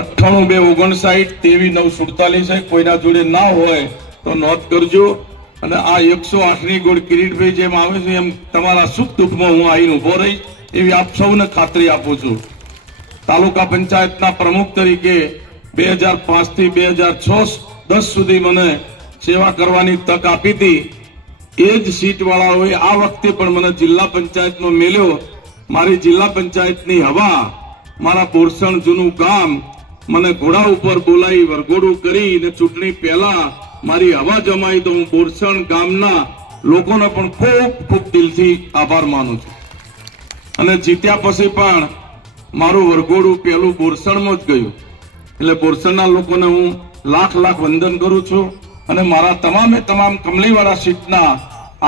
અઠ્ઠાણું 259 23 947 કોઈના જોડે ના હોય તો નોંધ કરજો. અને આ 108 ની ગોળ કિરીટભાઈ જેમ આવે છે એમ તમારા સુખ દુઃખમાં હું આવીને ઉભો રહીશ એવી આપ સૌને ખાતરી આપું છું. તાલુકા પંચાયતના પ્રમુખ તરીકે 2005 થી 2006-10 સુધી મને સેવા કરવાની તક આપી હતી. એ જ સીટ વાળાઓએ આ વખતે પણ મને જિલ્લા પંચાયતમાં મેલ્યો. મારી જિલ્લા પંચાયતની હવા, મારા બોરસણ જૂનું ગામ મને ઘોડા ઉપર બોલાવી વરઘોડું કરીને ચૂંટણી પહેલા મારી હવા જમાઈ તો હું બોરસણ ગામના લોકોનો પણ ખૂબ ખૂબ દિલથી આભાર માનું છું. અને જીત્યા પછી પણ મારું વરઘોડું પહેલું બોરસણમાં જ ગયું. એટલે બોરસણના લોકોને હું લાખ લાખ વંદન કરું છું. અને મારા તમામે તમામ કમલીવાળા સીટના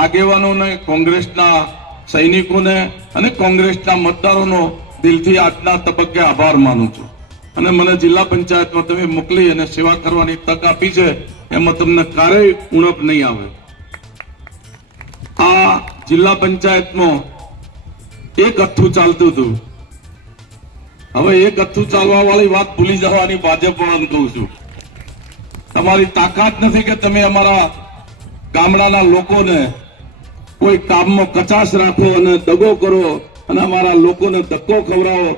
આગેવાનોને, કોંગ્રેસના સૈનિકોને અને કોંગ્રેસના મતદારોનો દિલથી આજના તબક્કે આભાર માનું છું. અને મને જિલ્લા પંચાયતમાં તમે મોકલી અને સેવા કરવાની તક આપી છે, એમાં તમને ક્યારેય ઉણપ નહીં આવે. આ જિલ્લા પંચાયતમાં એક અથ્થું ચાલતું હતું. હવે એક અથ્થું ચાલવા વાળી વાત ભૂલી જવાની ભાજપ વાળાને કહું છું. તમારી તાકાત નથી કે તમે અમારા ગામડાના લોકોને કોઈ કામમાં કચાશ રાખો અને દગો કરો અને અમારા લોકોને ધક્કો ખવડાવો.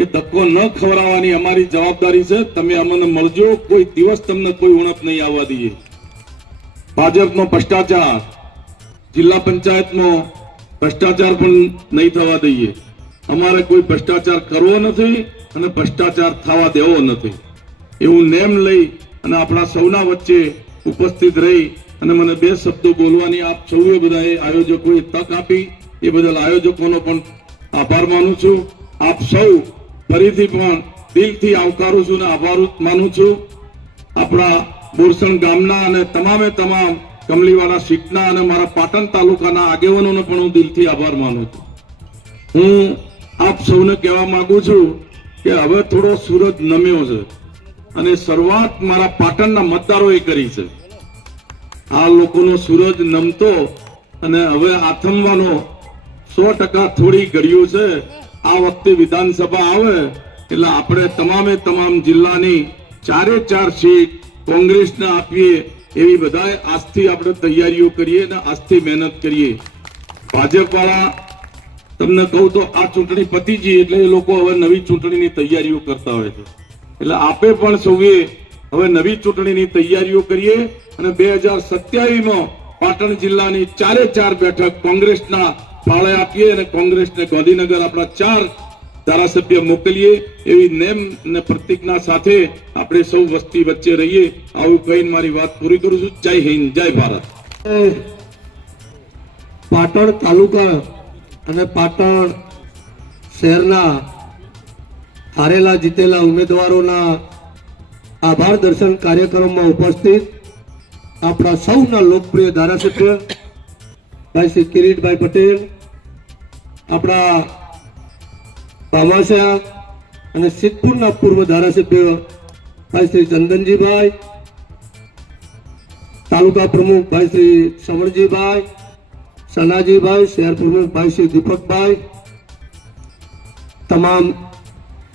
એ ધક્કો ન ખવડાવવાની અમારી જવાબદારી છે. તમે અમને મળજો, કોઈ દિવસ તમને કોઈ ઉણપ નહીં આવવા દઈએ. ભાજપનો ભ્રષ્ટાચાર, જિલ્લા પંચાયતનો ભ્રષ્ટાચાર પણ નહીં થવા દઈએ. અમારે કોઈ ભ્રષ્ટાચાર કરવો નથી અને ભ્રષ્ટાચાર થવા દેવો નથી. એવું નેમ લઈ અને આપણા સૌના વચ્ચે ઉપસ્થિત રહી અને મને બે શબ્દો બોલવાની આપ સૌએ બધાએ આયોજકોએ તક આપી, એ બદલ આયોજકોનો પણ આભાર માનું છું. આપ સૌ ફરીથી પણ દિલથી આવકારું છું અને આભાર માનું છું. આપણા બોરસણ ગામના અને તમામે તમામ કમલીવાડા સીટના અને મારા પાટણ તાલુકાના આગેવાનોનો પણ હું દિલથી આભાર માનું છું. હું આપ સૌને કહેવા માંગુ છું કે હવે થોડો સૂરજ નમ્યો છે અને શરૂઆત મારા પાટણના મતદારોએ કરી છે. આ લોકોનો સૂરજ નમતો અને હવે આથમવાનો 100% થોડી ઘડીઓ છે. આ વખતે વિધાનસભા આવે એટલે આપણે તમામે તમામ જિલ્લાની 4 સીટ કોંગ્રેસને આપીએ એવી બધાએ આજથી આપણે તૈયારીઓ કરીએ અને આજથી મહેનત કરીએ. ભાજપ વાળા તમને કહું તો આ ચૂંટણી પતી ગઈ એટલે એ લોકો હવે નવી ચૂંટણીની તૈયારીઓ કરતા હોય છે. એટલે આપે પણ સૌએ હવે નવી ચૂંટણીની તૈયારીઓ કરીએ અને 2027માં પાટણ જિલ્લાની 4 બેઠક કોંગ્રેસના ફાળે આપીએ અને કોંગ્રેસને ગાંધીનગર આપણા 4 ધારાસભ્ય મોકલીએ એવી નેમ અને પ્રતિજ્ઞા સાથે આપણે સૌ વસ્તી વચ્ચે રહીએ. આવું કહીને મારી વાત પૂરી કરું છું. જય હિન્દ, જય ભારત. પાટણ તાલુકા અને પાટણ શહેરના હારેલા જીતેલા ઉમેદવારોના આભાર દર્શન કાર્યક્રમમાં ઉપસ્થિત આપણા સૌના લોકપ્રિય ધારાસભ્ય ભાઈ શ્રી કિરીટભાઈ પટેલ, આપણા ભામાશા અને સિદ્ધપુરના પૂર્વ ધારાસભ્ય ભાઈ શ્રી ચંદનજીભાઈ, તાલુકા પ્રમુખ ભાઈ શ્રી સમરજીભાઈ, સનાજીભાઈ, શહેર પ્રમુખ ભાઈ શ્રી દીપકભાઈ, તમામ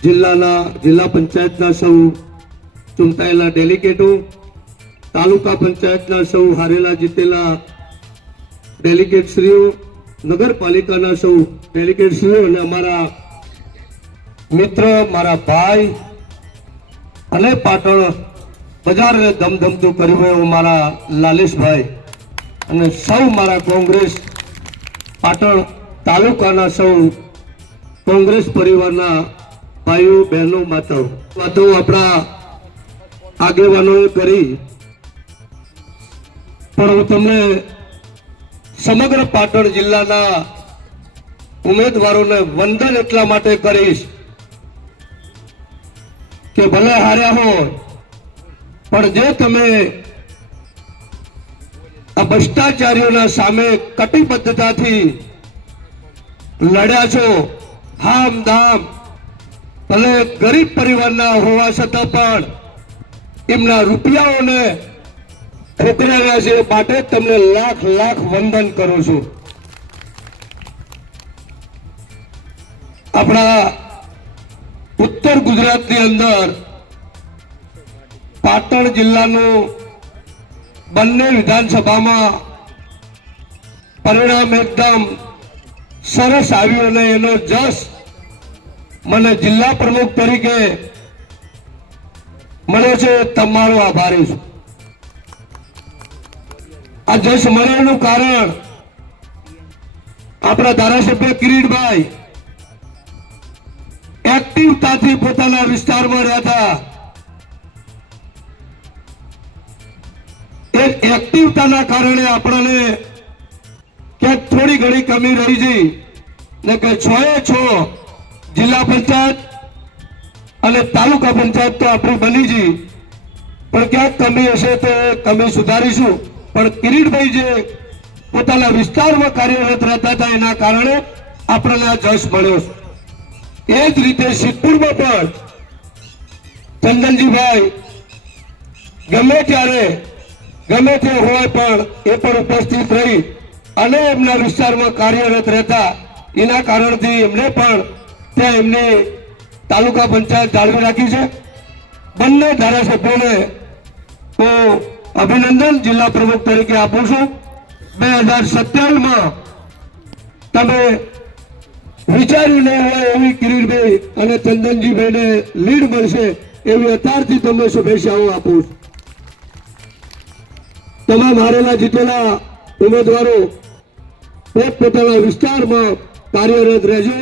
જિલ્લા પંચાયતના સૌ ચૂંટાયેલા ડેલિગેટો, તાલુકા પંચાયતના સૌ હારેલા જીતેલા ડેલિગેટશ્રીઓ, નગરપાલિકાના સૌ ડેલિગેટશ્રીઓ અને અમારા મિત્ર, મારા ભાઈ અને પાટણ બજારને ધમધમતું કર્યું એવું મારા લાલેશભાઈ અને સૌ મારા કોંગ્રેસ પાટણ તાલુકાના સૌ કોંગ્રેસ પરિવારના ભાઈઓ, બહેનો, માતાઓ, વાતો આપણા આગેવાનોએ કરી. પણ હું તમને સમગ્ર પાટણ જિલ્લાના ઉમેદવારોને વંદન એટલા માટે કરીશ કે ભલે હાર્યા હોય પણ જે તમે આ ભ્રષ્ટાચારીઓના સામે કટિબદ્ધતાથી લડ્યા છો, હામ દામ, ભલે ગરીબ પરિવારના હોવા છતાં પણ એમના રૂપિયાઓને ખોખરાવ્યા છે, માટે તમને લાખ લાખ વંદન કરું છું. આપણા ઉત્તર ગુજરાતની અંદર પાટણ જિલ્લાનું બંને વિધાનસભામાં પરિણામ એકદમ સરસ આવ્યું અને એનો જશ મને જિલ્લા પ્રમુખ તરીકે મળ્યો છે. તમારો આભારી છું. આ જશ મળવાનું કારણ આપણા ધારાસભ્ય કિરીટભાઈ એક્ટિવતાથી પોતાના વિસ્તારમાં રહેતા, એ એક્ટિવતાના કારણે આપણને ક્યાંક થોડી ઘણી કમી રહી ગઈ ને કે 6 જિલ્લા પંચાયત અને તાલુકા પંચાયત તો આપણી બની ગઈ, પણ ક્યાંક કમી હશે તો કમી સુધારીશું. પણ કિરીટભાઈ જે પોતાના વિસ્તારમાં કાર્યરત રહેતા હતા, એના કારણે આપણને આ જશ મળ્યો છે. એ જ રીતે સિદ્ધપુરમાં પણ ચંદનજીભાઈ ગમે ત્યારે ગમે તે હોય પણ એ પણ ઉપસ્થિત રહી અને એમના વિસ્તારમાં કાર્યરત રહેતા, એના કારણથી એમને પણ ત્યાં એમની તાલુકા પંચાયત જાળવી રાખી છે. બંને ધારાસભ્યોને હું અભિનંદન જિલ્લા પ્રમુખ તરીકે આપું છું. 2027માં તમે વિચાર્યું ન હોય એવી કિરીટભાઈ અને ચંદનજીભાઈને લીડ મળશે એવી અત્યારથી તમને શુભેચ્છાઓ આપું છું. તમામ હારેલા જીતેલા ઉમેદવારો પોતપોતાના વિસ્તારમાં કાર્યરત રહેજો.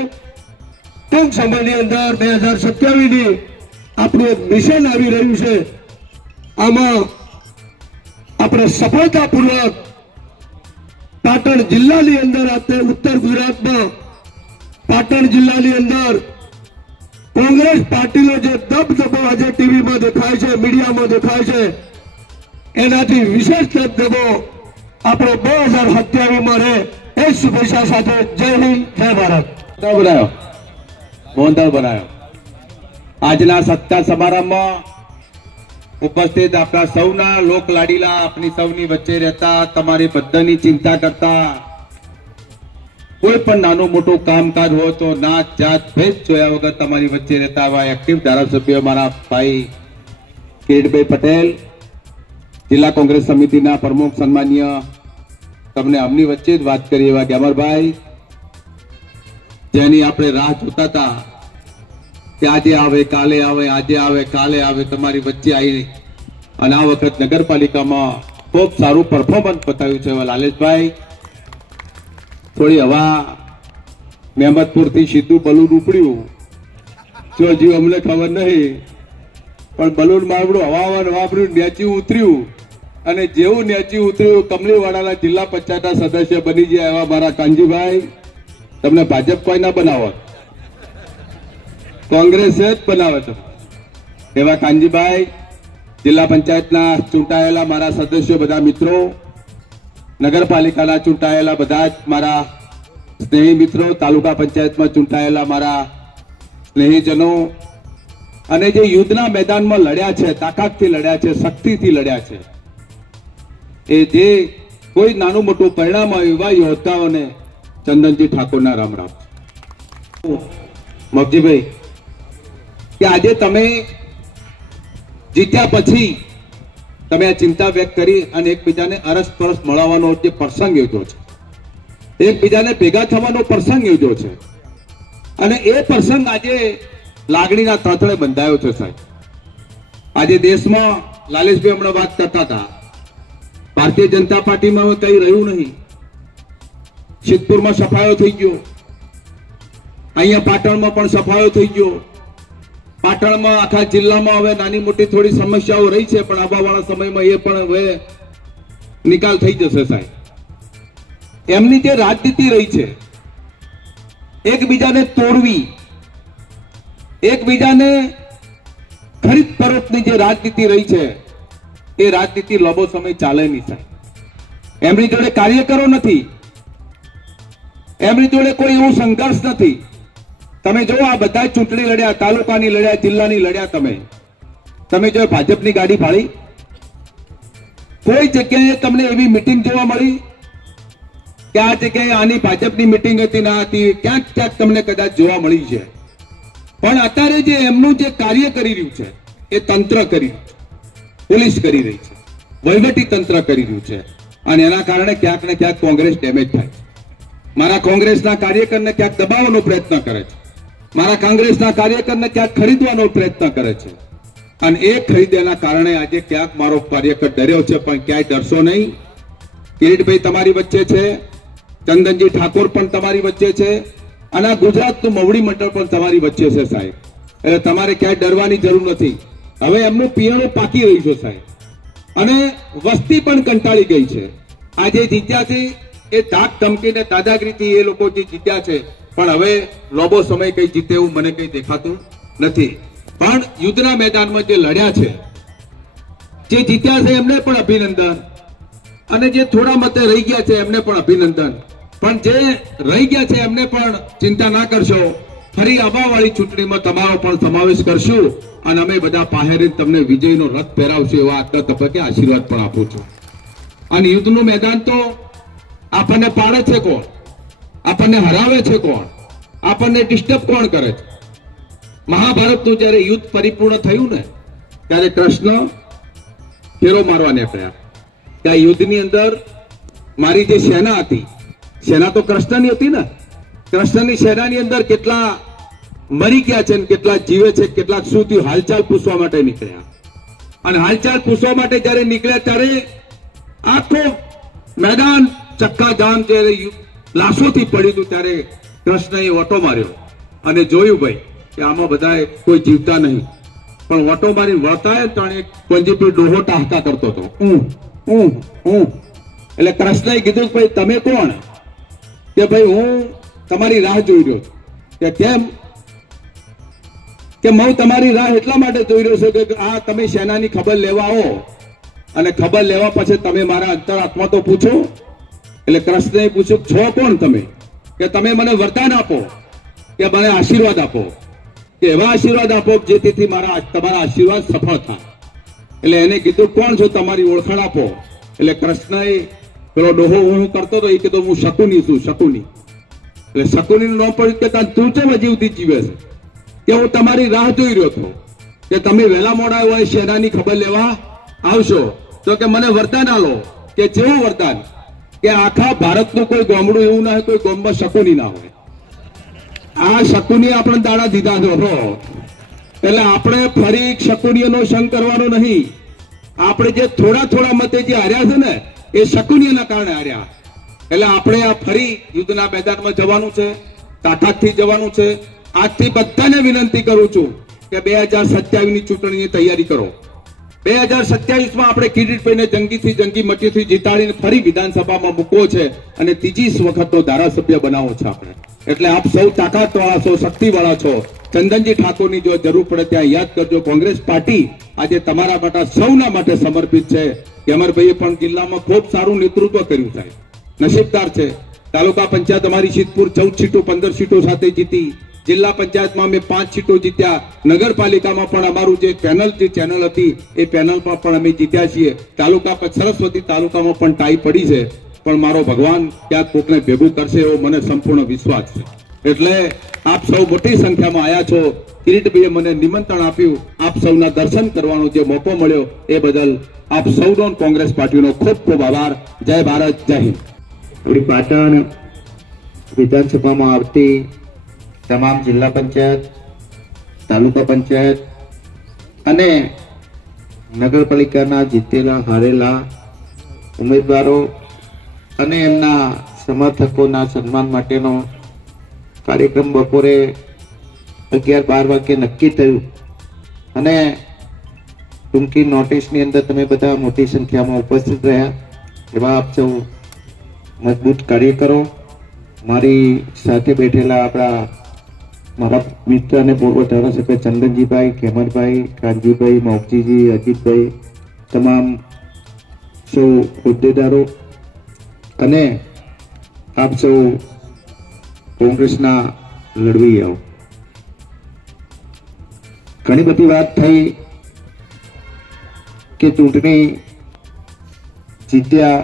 ટૂંક સમયની અંદર 2027ની આપણું એક મિશન આવી રહ્યું છે. આમાં આપણે સફળતાપૂર્વક પાટણ જિલ્લાની અંદર, અત્યારે ઉત્તર ગુજરાતમાં પાટણ જિલ્લાની અંદર કોંગ્રેસ પાર્ટીનો જે દબદબો આજે ટીવીમાં દેખાય છે, મીડિયામાં દેખાય છે, એનાથી વિશેષ દબદબો આપણો 2027માં રહે એ શુભેચ્છા સાથે જય હિન્દ, જય ભારત. બનાવ્યો મોહનદાળ બનાવ્યો. આજના સત્તા સમારંભમાં ઉપસ્થિત આપણા સૌના લોક લાડીલા, આપણી સૌની વચ્ચે રહેતા, તમારી બધાની ચિંતા કરતા, કોઈ પણ નાનું મોટું કામકાજ હોય તો નાત જાત ભેદ જોયા વગર તમારી વચ્ચે રહેતા આવા એક્ટિવ ધારાસભ્ય મારા ભાઈ કિરીટભાઈ પટેલ, જિલ્લા કોંગ્રેસ સમિતિના પ્રમુખ સન્માનીય, તમને આમની વચ્ચે જ વાત કરી એવા ગ્યામરભાઈ, જેની આપણે રાહ જોતા હતા કે આજે આવે કાલે આવે, આજે આવે કાલે આવે, તમારી વચ્ચે આવી અને આ વખત નગરપાલિકામાં ખૂબ સારું પરફોર્મન્સ બતાવ્યું છે એવા લાલેશભાઈ. થોડી હવા મહેમદપુરથી સીધું બલૂન ઉપડ્યું, જો હજી અમને ખબર નહીં, પણ બલૂન મારડું હવામાન વાપર્યું, નેચી ઉતર્યું અને જેવું નેચી ઉતર્યું કમલીવાડાના જિલ્લા પંચાયતના સદસ્ય બની ગયા એવા મારા કાનજીભાઈ. તમને ભાજપ કોઈ ના બનાવો, કોંગ્રેસ જ બનાવે છે એવા કાનજીભાઈ, જિલ્લા પંચાયતના ચૂંટાયેલા મારા સદસ્યો, બધા મિત્રો, નગરપાલિકાના ચૂંટાયેલા બધા જ મારા સ્નેહી મિત્રો, તાલુકા પંચાયતમાં ચૂંટાયેલા મારા સ્નેહીજનો, અને જે યુદ્ધના મેદાનમાં લડ્યા છે, તાકાતથી લડ્યા છે, શક્તિથી લડ્યા છે, એ જે કોઈ નાનું મોટું પરિણામ આવ્યું એવા યોદ્ધાઓને ચંદનજી ઠાકોરના રામ રામ. મગજીભાઈ, કે આજે તમે જીત્યા પછી તમે આ ચિંતા વ્યક્ત કરી અને એકબીજાને અરસપરસ મળવાનો જે પ્રસંગ યોજ્યો છે, એકબીજાને ભેગા થવાનો પ્રસંગ યોજ્યો છે, અને એ પ્રસંગ આજે લાગણીના તળતળે બંધાયો છે. સાહેબ, આજે દેશમાં લાલેશભાઈ હમણાં વાત કરતા હતા, ભારતીય જનતા પાર્ટીમાં હવે કઈ રહ્યું નહીં. સિદ્ધપુરમાં સફાયો થઈ ગયો, અહીંયા પાટણમાં પણ સફાયો થઈ ગયો. પાટણમાં આખા જિલ્લામાં હવે નાની મોટી થોડી સમસ્યાઓ રહી છે, પણ આવવાવાળા સમયમાં એ પણ હવે નિકાલ થઈ જશે. સાહેબ, એમની જે રાજનીતિ રહી છે, એકબીજાને તોડવી, એકબીજાને ખરીદ ફરોખની જે રાજનીતિ રહી છે, એ રાજનીતિ લાંબો સમય ચાલે નહીં. સાહેબ, એમની જોડે કાર્યકરો નથી, એમની જોડે કોઈ એવું સંઘર્ષ નથી. તમે જો આ બધા ચૂંટણી લડ્યા, તાલુકાની લડ્યા, જિલ્લાની લડ્યા, તમે જો ભાજપની ગાડી ફાળી, કોઈ જગ્યાએ તમને એવી મિટિંગ જોવા મળી કે આ જગ્યાએ આની ભાજપની મિટિંગ હતી ના હતી? ક્યાંક ક્યાંક તમને કદાચ જોવા મળી છે. પણ અત્યારે જે એમનું જે કાર્ય કરી રહ્યું છે, એ તંત્ર કરી રહ્યું છે, પોલીસ કરી રહી છે, વહીવટી તંત્ર કરી રહ્યું છે, અને એના કારણે ક્યાંક ને ક્યાંક કોંગ્રેસ ડેમેજ થાય છે. મારા કોંગ્રેસના કાર્યકરને ક્યાંક દબાવવાનો પ્રયત્ન કરે છે, મારા કોંગ્રેસના કાર્યકરને ક્યાંક ખરીદવાનો પ્રયત્ન કરે છે, અને એ ખરીદ્યાના કારણે આજે ક્યાંક મારો કાર્યકર ડર્યો છે. પણ ક્યાંય ડરશો નહીં. કિરીટભાઈ તમારી વચ્ચે છે, ચંદનજી ઠાકોર પણ તમારી વચ્ચે છે, અને આ ગુજરાતનું મવડી મંડળ પણ તમારી વચ્ચે છે. સાહેબ, એટલે તમારે ક્યાંય ડરવાની જરૂર નથી. હવે એમનું પિયણું પાકી રહ્યું છે. સાહેબ, અને વસ્તી પણ કંટાળી ગઈ છે. આજે જીત્યા છે એ ધાક ધમકીને દાદાગીરીથી એ લોકો જે જીત્યા છે, પણ હવે લાંબો સમય કઈ જીતે એવું મને કઈ દેખાતું નથી. પણ યુદ્ધના મેદાનમાં જે લડ્યા છે, જે જીત્યા છે, એમને પણ અભિનંદન. અને જે થોડા મતે રહી ગયા છે એમને પણ અભિનંદન. પણ જે રહી ગયા છે એમને પણ ચિંતા ના કરશો, ફરી આવવાવાળી ચૂંટણીમાં તમારો પણ સમાવેશ કરશું અને અમે બધા પાહેરી તમને વિજયનો રથ પહેરાવશું એવા આજના તબક્કે આશીર્વાદ પણ આપું છું. અને યુદ્ધનું મેદાન તો આપણને પાડે છે કોણ, આપણને હરાવે છે કોણ, આપણને ડિસ્ટર્બ કોણ કરે છે? મહાભારતનું જ્યારે યુદ્ધ પરિપૂર્ણ થયું ને ત્યારે કૃષ્ણ ફેરો મારવા નીકળ્યા. ત્યાં યુદ્ધની અંદર મારી જે સેના હતી, સેના તો કૃષ્ણની હતી ને, કૃષ્ણની સેનાની અંદર કેટલા મરી ગયા છે ને કેટલા જીવે છે, કેટલાક શું થયું, હાલચાલ પૂછવા માટે નીકળ્યા. અને હાલચાલ પૂછવા માટે જ્યારે નીકળ્યા ત્યારે આખું મેદાન ચક્કાજામ જ્યારે લાશોથી પડ્યું હતું ત્યારે કૃષ્ણએ ઓટો માર્યો અને જોયું ભાઈ કે આમાં બધા કોઈ જીવતા નહીં, પણ ઓટો મારી વળતા ત્રણે પંજીપી ડોહો ટાહકા કરતો હતો. એટલે કૃષ્ણએ કીધું ભાઈ તમે કોણ? કે ભાઈ હું તમારી રાહ જોઈ રહ્યો છું. કે કેમ? કે હું તમારી રાહ એટલા માટે જોઈ રહ્યો છું કે આ તમે સેનાની ખબર લેવા આવો અને ખબર લેવા પછી તમે મારા અંતરાત્મા તો પૂછો. એટલે કૃષ્ણએ પૂછ્યું છો કોણ તમે? કે તમે મને વરદાન આપો, કે મને આશીર્વાદ આપો, કે એવા આશીર્વાદ આપો જેથી મારા તમારા આશીર્વાદ સફળ થાય. એટલે એને કીધું કોણ છો, તમારી ઓળખાણ આપો. એટલે કૃષ્ણએ પેલો ડોહો હું કરતો હતો એ કીધું હું શકુની છું, શકુની. એટલે શકુનીનું નામ પડ્યું કે તું કેમ હજીવથી જીવે છે? કે હું તમારી રાહ જોઈ રહ્યો હતો કે તમે વહેલા મોડા હોય સેનાની ખબર લેવા આવશો તો કે મને વરદાન આલો. કે જેવું વરદાન કે આખા ભારતનું કોઈ ગામડું એવું ના હોય કોઈ ગામમાં શકુની ના હોય. આ શકુની આપણે દાડા દીધા છો. એટલે આપણે ફરી શકુનીનો સંગ કરવાનો નહીં. આપણે જે થોડા થોડા મતે જે હાર્યા છે ને એ શકુનીના કારણે હાર્યા. એટલે આપણે આ ફરી યુદ્ધના મેદાનમાં જવાનું છે, તાકાતથી જવાનું છે. આજથી બધાને વિનંતી કરું છું કે 2027 ની ચૂંટણીની તૈયારી કરો. 2027માં આપણે કિરીટભાઈને જંગી મટીથી જીતાડીને ફરી વિધાનસભામાં મૂકવો છે અને ત્રીજી વખતનો ધારાસભ્ય બનાવવો છે આપણે. એટલે આપ સૌ તાકાતવાળા છો, શક્તિવાળા છો. ચંદનજી ઠાકોરની જો જરૂર પડે ત્યાં યાદ કરજો. કોંગ્રેસ પાર્ટી આજે તમારા માટે સૌના માટે સમર્પિત છે. અમરભાઈએ પણ જિલ્લામાં ખૂબ સારું નેતૃત્વ કર્યું છે, નસીબદાર છે. તાલુકા પંચાયત અમારી સિદ્ધપુર 14 સીટો 15 સીટો સાથે જીતી. જિલ્લા પંચાયતમાં અમે 5 સીટો જીત્યા. નગરપાલિકામાં પણ અમારું જે ચેનલ હતી એ પેનલમાં પણ અમે જીત્યા છીએ. તાલુકા સરસ્વતી તાલુકામાં પણ ટાઈ પડી છે, પણ મારો ભગવાન ક્યાંક કોકને ભેગું કરશે એવો મને સંપૂર્ણ વિશ્વાસ છે. એટલે આપ સૌ મોટી સંખ્યામાં આવ્યા છો. કિરીટભાઈએ મને નિમંત્રણ આપ્યું, આપ સૌના દર્શન કરવાનો જે મોકો મળ્યો એ બદલ આપ સૌનો કોંગ્રેસ પાર્ટીનો ખૂબ ખૂબ આભાર. જય ભારત, જય હિન્દ. આપણી પાટણ વિધાનસભામાં આવતી તમામ જિલ્લા પંચાયત, તાલુકા પંચાયત અને નગરપાલિકાના જીતેલા હારેલા ઉમેદવારો અને એમના સમર્થકોના સન્માન માટેનો કાર્યક્રમ બપોરે 11-12 વાગ્યે નક્કી થયું અને ટૂંકી નોટિસની અંદર તમે બધા મોટી સંખ્યામાં ઉપસ્થિત રહ્યા. એવા આપ સૌ મજબૂત કાર્યકરો, મારી સાથે બેઠેલા આપણા મારા મિત્ર અને પૂર્વ ધારાસભ્ય ચંદનજીભાઈ, ખેમરભાઈ, કાનજીભાઈ, મોક્ષજીજી, અજીતભાઈ, તમામ સૌ હોદ્દેદારો અને આપ સૌ કોંગ્રેસના લડવૈયાઓ. ઘણી બધી વાત થઈ કે ચૂંટણી જીત્યા,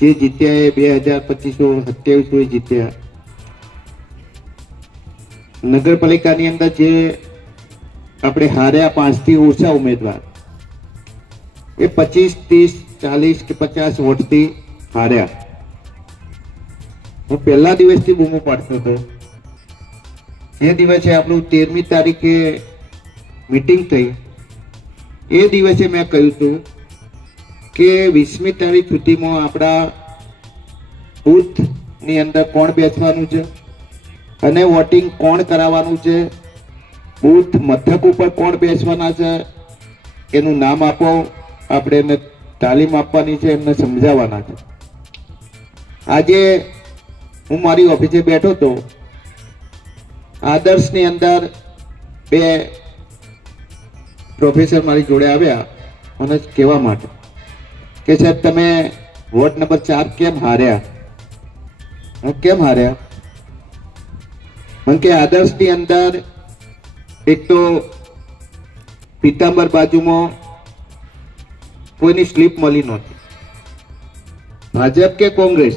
જે જીત્યા એ 2025-27 જીત્યા. નગરપાલિકાની અંદર જે આપણે હાર્યા 5 થી ઓછા ઉમેદવાર એ 25, 30, 40 કે 50 વોટથી હાર્યા. હું પહેલા દિવસથી બૂમો પાડતો હતો. જે દિવસે આપણું 13મી તારીખે મીટિંગ થઈ એ દિવસે મેં કહ્યું હતું કે 20મી તારીખ સુધીમાં આપણા બૂથની અંદર કોણ બેસવાનું છે અને વોટિંગ કોણ કરાવવાનું છે, બૂથ મથક ઉપર કોણ બેસવાના છે એનું નામ આપો. આપણે એમને તાલીમ આપવાની છે, એમને સમજાવવાના છે. આજે હું મારી ઓફિસે બેઠો હતો. આદર્શની અંદર 2 પ્રોફેસર મારી જોડે આવ્યા મને કહેવા માટે કે સાહેબ તમે વોર્ડ નંબર 4 કેમ હાર્યા? કેમ હાર્યા? કે આદર્શની અંદર એક તો પીતાંબર બાજુમાં કોઈની સ્લીપ મળી નહોતી. ભાજપ કે કોંગ્રેસ?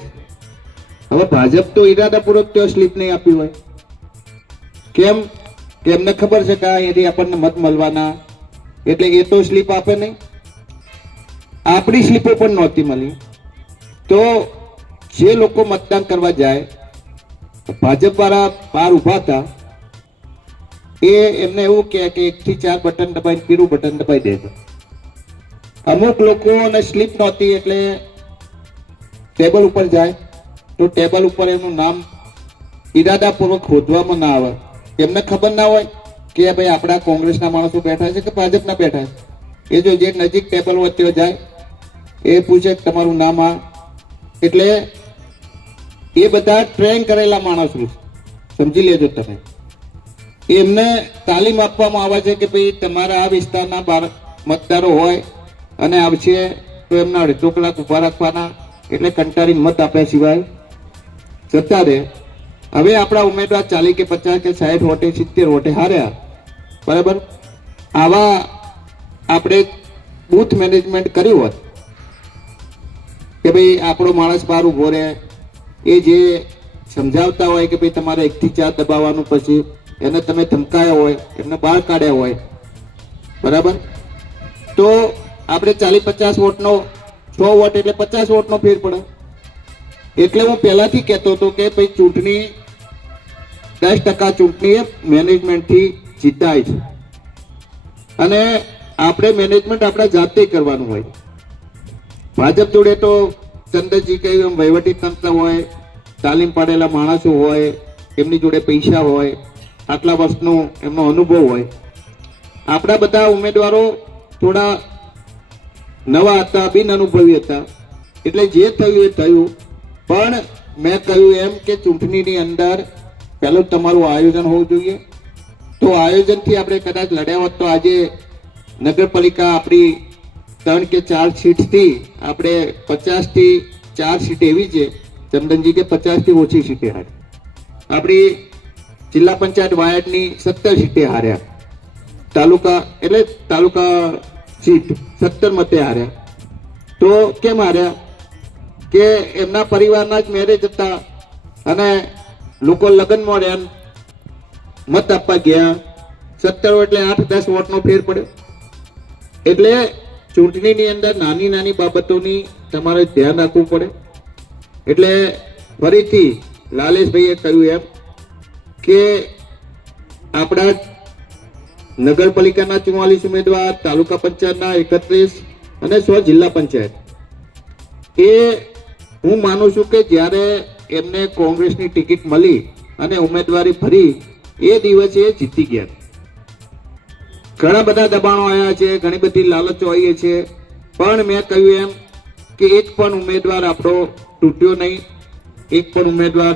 હવે ભાજપ તો ઈરાદાપૂર્વક તો સ્લીપ નહીં આપી હોય. કેમ? કે એમને ખબર છે કે અહીંયાથી આપણને મત મળવાના, એટલે એ તો સ્લીપ આપે નહીં. આપણી સ્લીપો પણ નહોતી મળી. તો જે લોકો મતદાન કરવા જાય, ભાજપ વાળા બહાર ઉભા હતા, એમને એવું કે 1 થી 4 બટન દબાઈ પીળું બટન દબાઈ દેજો. અમુક લોકોને સ્લીપ નહોતી એટલે ટેબલ ઉપર જાય તો ટેબલ ઉપર એનું નામ ઈરાદાપૂર્વક ખોદવામાં ના આવે. એમને ખબર ના હોય કે ભાઈ આપણા કોંગ્રેસના માણસો બેઠા છે કે ભાજપના બેઠા છે. એ જો જે નજીક ટેબલ હોય ત્યાં જાય, એ પૂછે તમારું નામ આ. એટલે એ બધા ટ્રેન કરેલા માણસો, સમજી લેજો તમે. એમને તાલીમ આપવામાં આવે છે કે ભાઈ તમારા આ વિસ્તારના મતદારો હોય અને આવશે તો એમના અડધો કલાક ઉભા રાખવાના, એટલે કંટાળી મત આપ્યા સિવાય જતા રહે. હવે આપણા ઉમેદવાર 40 કે 50 કે 60 વોટે 70 વોટે હાર્યા, બરાબર. આવા આપણે બૂથ મેનેજમેન્ટ કર્યું હોત કે ભાઈ આપણો માણસ બહાર ઉભો રહે, એ જે સમજાવતા હોય કે ભાઈ તમારે 1 થી 4 દબાવવાનું, પછી એને તમે ધમકાયા હોય, એમને બહાર કાઢ્યા હોય, બરાબર. તો આપણે 40-50 વોટનો 100 વોટ એટલે 50 વોટનો ફેર પડે. એટલે હું પહેલાથી કહેતો હતો કે ભાઈ ચૂંટણી 10% ચૂંટણી મેનેજમેન્ટથી જીતાય છે, અને આપણે મેનેજમેન્ટ આપણા જાતે કરવાનું હોય. ભાજપ જોડે તો ચંદ્રજી કહ્યું એમ વહીવટી તંત્ર હોય, તાલીમ પાડેલા માણસો હોય, એમની જોડે પૈસા હોય, આટલા વર્ષનો એમનો અનુભવ હોય. આપણા બધા ઉમેદવારો થોડા નવા હતા, બિન અનુભવી હતા, એટલે જે થયું એ થયું. પણ મેં કહ્યું એમ કે ચૂંટણીની અંદર પહેલું તમારું આયોજન હોવું જોઈએ. તો આયોજનથી આપણે કદાચ લડ્યા હોત તો આજે નગરપાલિકા આપણી 3 કે 4 સીટથી આપણે 50 થી 4 સીટ એવી છે, ચંદનજી કે 50 થી ઓછી સીટે હારી. આપણી જિલ્લા પંચાયત વાયડની 17 સીટે હાર્યા. તાલુકા સીટ 17 મતે હાર્યા. તો કેમ હાર્યા? કે એમના પરિવારના જ મેરેજ હતા અને લોકો લગ્નમાં રહ્યા, મત આપવા ગયા. 17 એટલે 8-10 વોટનો ફેર પડ્યો. એટલે ચૂંટણીની અંદર નાની નાની બાબતોની તમારે ધ્યાન રાખવું પડે. એટલે ફરીથી લાલેશભાઈએ કહ્યું એમ કે આપણા નગરપાલિકાના 44 ઉમેદવાર, તાલુકા પંચાયતના 31 અને 100 જિલ્લા પંચાયત, એ હું માનું છું કે જ્યારે એમને કોંગ્રેસની ટિકિટ મળી અને ઉમેદવારી ભરી એ દિવસે એ જીતી ગયા. ઘણા બધા દબાણો આવ્યા છે, ઘણી બધી લાલચો આવી છે, પણ મેં કહ્યું એમ કે એક પણ ઉમેદવાર આપણો તૂટ્યો નહીં, એક પણ ઉમેદવાર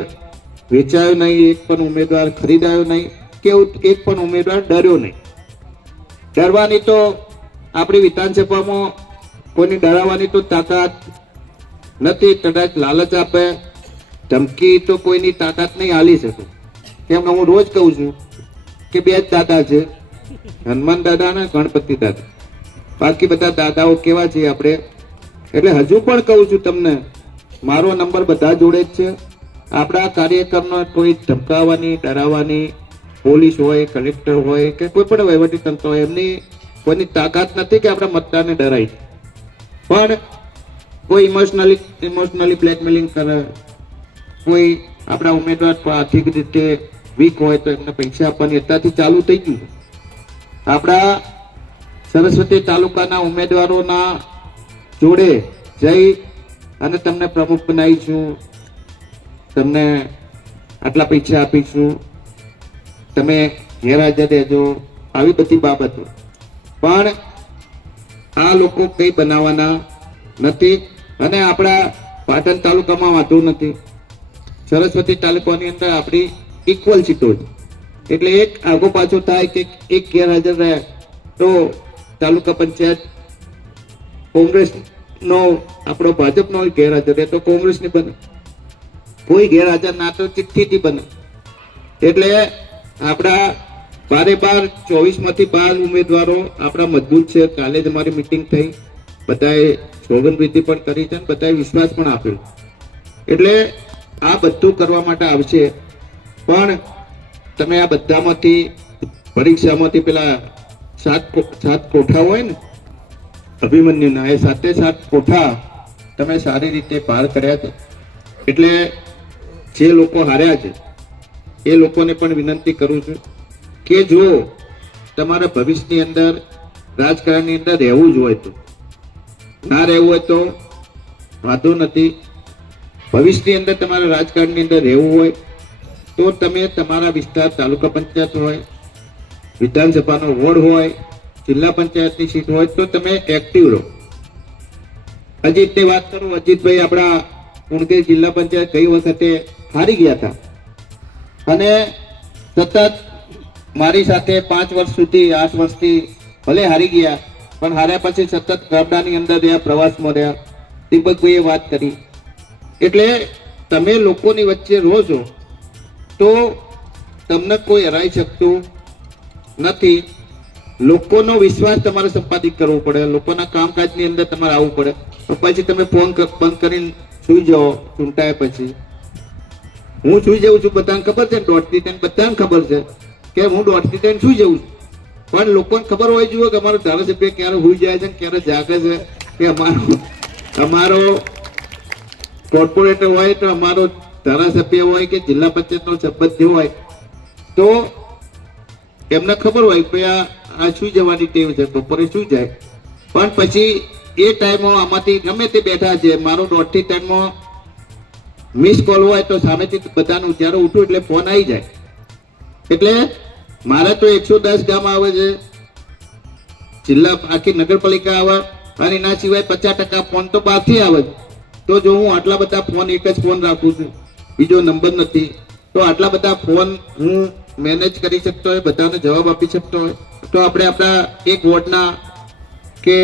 વેચાયો નહીં, એક પણ ઉમેદવાર ખરીદાયો નહીં, કે એક પણ ઉમેદવાર ડર્યો નહીં. ડરવાની તો આપણી વિધાનસભામાં કોઈને ડરાવવાની તો તાકાત નથી. કદાચ લાલચ આપે, ધમકી તો કોઈની તાકાત નહીં હાલી શકે. કેમ કે હું રોજ કહું છું કે 2 જ દાદા છે, હનુમાન દાદા અને ગણપતિ દાદા. બાકી બધા દાદાઓ કેવા છે આપણે. એટલે હજુ પણ કહું છું તમને, મારો નંબર બધા જોડે જ છે. આપણા કાર્યકરનો કોઈ ધમકાવવાની, ડરાવવાની, પોલીસ હોય, કલેક્ટર હોય કે કોઈ પણ વહીવટી તંત્ર હોય, એમની કોઈની તાકાત નથી કે આપણા મતદારને ડરાય. પણ કોઈ ઇમોશનલી બ્લેકમેલિંગ કરે, કોઈ આપણા ઉમેદવાર આર્થિક રીતે વીક હોય તો એમને પૈસા આપવાની અત્યારથી ચાલુ થઈ ગયું. આપણા સરસ્વતી તાલુકાના ઉમેદવારોના જોડે જઈ અને તમને પ્રમુખ બનાવીશું, તમને આટલા પૈસા આપીશું, તમે ગેરહાજર રહેજો, આવી બધી બાબતો. પણ આ લોકો કંઈ બનાવવાના નથી. અને આપણા પાટણ તાલુકામાં વાંધો નથી, સરસ્વતી તાલુકાની અંદર આપણી ઇક્વલ સીટો છે. એટલે એક આગો પાછો થાય કે એક ગેરહાજર રહે તો તાલુકા પંચાયત કોંગ્રેસ નો આપણો ભાજપનો ગેરહાજર રહે તો કોંગ્રેસની બને, કોઈ ગેરહાજર ના તો ચિઠ્ઠીથી બને. એટલે આપણા 12 માંથી 12 ઉમેદવારો આપણા મજબૂત છે. કાલે જ અમારી મીટિંગ થઈ, બધાએ સોગંદવિધિ પણ કરી છે, બધાએ વિશ્વાસ પણ આપ્યો. એટલે આ બધું કરવા માટે આવશે. પણ તમે આ બધામાંથી પરીક્ષામાંથી પેલા 7 કોઠા હોય ને અભિમન્યુના, એ 7 કોઠા તમે સારી રીતે પાર કર્યા છે. એટલે જે લોકો હાર્યા છે એ લોકોને પણ વિનંતી કરું છું કે જો તમારા ભવિષ્યની અંદર રાજકારણની અંદર રહેવું જ હોય તો, ના રહેવું હોય તો વાંધો નથી. ભવિષ્યની અંદર તમારા રાજકારણની અંદર રહેવું હોય તો તમે તમારા વિસ્તાર તાલુકા પંચાયત હોય, વિધાનસભાનો વોર્ડ હોય, જિલ્લા પંચાયતની સીટ હોય તો તમે એક્ટિવ રહો. અજીતની વાત કરું, અજીતભાઈ આપણા કુણગેર જિલ્લા પંચાયત ગઈ વખતે હારી ગયા હતા અને સતત મારી સાથે 5 વર્ષ સુધી 8 વર્ષથી ભલે હારી ગયા પણ હાર્યા પછી સતત ગામડાની અંદર રહ્યા, પ્રવાસમાં રહ્યા. દીપકભાઈએ વાત કરી. એટલે તમે લોકોની વચ્ચે રહો છો તો તમને કોઈ હરાઈ શકતું નથી. લોકોનો વિશ્વાસ તમારે સંપાદિત કરવો પડે, લોકોના કામકાજની અંદર તમારે આવવું પડે. પછી તમે ફોન બંધ કરીને સુઈ જાઓ ચૂંટાયા પછી. હું સુઈ જઉં છું, બધાને ખબર છે, 2:30 બધાને ખબર છે કે હું 2:30 સુઈ જઉં છું. પણ લોકોને ખબર હોય જોઈએ કે અમારો ધારાસભ્ય ક્યારે સુઈ જાય છે, ક્યારે જાગે છે, કે અમારો કોર્પોરેટર હોય તો અમારો ધારાસભ્ય હોય કે જિલ્લા પંચાયતનો સંબંધ હોય તો એમને ખબર હોય કે આ સુઈ જવાની ટેવ છે, બપોરે સુઈ જાય. પણ પછી એ ટાઈમમાં આમાંથી ગમે તે બેઠા છે, મારો 2:30 મિસ કોલ હોય તો સામેથી બધાનું જ્યારે ઉઠું એટલે ફોન આવી જાય. એટલે મારે તો 110 ગામ આવે છે, જિલ્લા આખી નગરપાલિકા આવે અને એના સિવાય 50% ફોન તો બહારથી આવે છે. તો જો હું આટલા બધા ફોન, એક જ ફોન રાખું છું, બીજો નંબર નથી, તો આટલા બધા ફોન હું મેનેજ કરી શકતો હોય, બધાને જવાબ આપી શકતો હોય તો આપણે આપણા એક વોર્ડના કે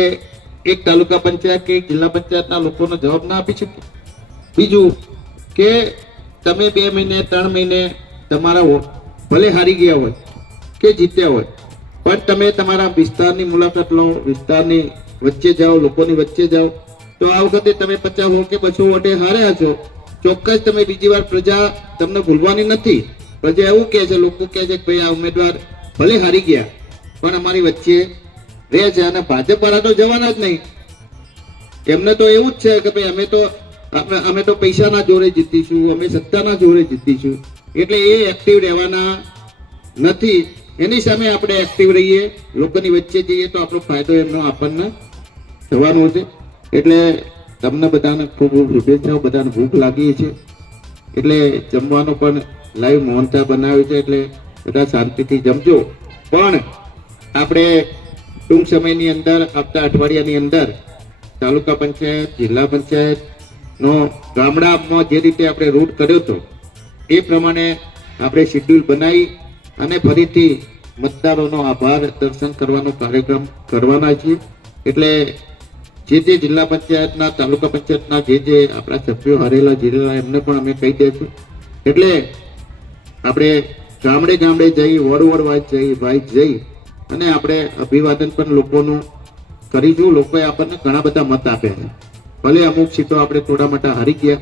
એક તાલુકા પંચાયત કે એક જિલ્લા પંચાયતના લોકોનો જવાબ ના આપી શકીએ. બીજું કે તમે 2 મહિને 3 મહિને તમારા ભલે હારી ગયા હોય કે જીત્યા હોય પણ તમે તમારા વિસ્તારની મુલાકાત લો, વિસ્તારની વચ્ચે જાઓ, લોકોની વચ્ચે જાઓ તો આ વખતે તમે 50 વોટ કે 200 વોટે હાર્યા છો, ચોક્કસ તમે બીજી વાર પ્રજા તમને ભૂલવાની નથી. પ્રજા એવું કહે છે, લોકો કહે છે કે ભાઈ આ ઉમેદવાર ભલે હારી ગયા પણ અમારી વચ્ચે રહે છે. અને ભાજપ વાળા તો જવાના જ નહીં, એમને તો એવું જ છે કે ભાઈ અમે તો પૈસાના જોરે જીતીશું, અમે સત્તાના જોરે જીતીશું. એટલે એ એક્ટિવ રહેવાના નથી. એની સામે આપણે એક્ટિવ રહીએ, લોકોની વચ્ચે જઈએ તો આપણો ફાયદો એમનો આપણને થવાનો છે. એટલે તમને બધાને ખૂબ ખૂબ શુભેચ્છાઓ. બધાને ભૂખ લાગી છે એટલે જમવાનું પણ લાઈવ મોહનતા બનાવ્યું છે, એટલે બધા શાંતિથી જમજો. પણ આપણે ટૂંક સમયની અંદર આવતા અઠવાડિયાની અંદર તાલુકા પંચાયત, જિલ્લા પંચાયત નો ગામડામાં જે રીતે આપણે રૂટ કર્યો હતો એ પ્રમાણે આપણે શેડ્યુલ બનાવી અને ફરીથી મતદારોનો આભાર દર્શન કરવાનો કાર્યક્રમ કરવાના છીએ. એટલે જે જિલ્લા પંચાયતના, તાલુકા પંચાયતના જે આપણા સભ્યો હારેલા જીરેલા એમને પણ અમે કહી દઈશું. એટલે આપણે ગામડે ગામડે જઈ, વોર્ડ વાઇઝ જઈ અને આપણે અભિવાદન પણ લોકોનું કરીશું. લોકોએ આપણને ઘણા બધા મત આપ્યા છે, ભલે અમુક સીટો આપણે થોડા મોટા હારી ગયા.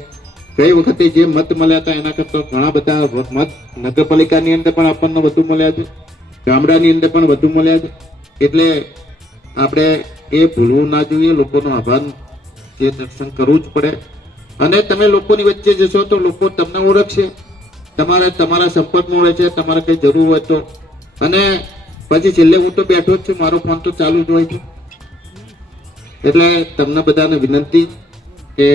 ગઈ વખતે જે મત મળ્યા હતા એના કરતા ઘણા બધા મત નગરપાલિકાની અંદર પણ આપણને વધુ મળ્યા છે, ગામડાની અંદર પણ વધુ મળ્યા છે. એટલે આપણે એ ભૂલવું ના જોઈએ. લોકોનો આભાર જે દર્શન કરવું જ પડે. અને તમે લોકોની વચ્ચે જશો તો લોકો તમને ઓળખશે, તમારા સંપર્કમાં રહેશે, તમારે કઈ જરૂર હોય તો. અને પછી છેલ્લે હું તો બેઠો જ છું, મારો ફોન તો ચાલુ જ હોય છે. એટલે તમને બધાને વિનંતી કે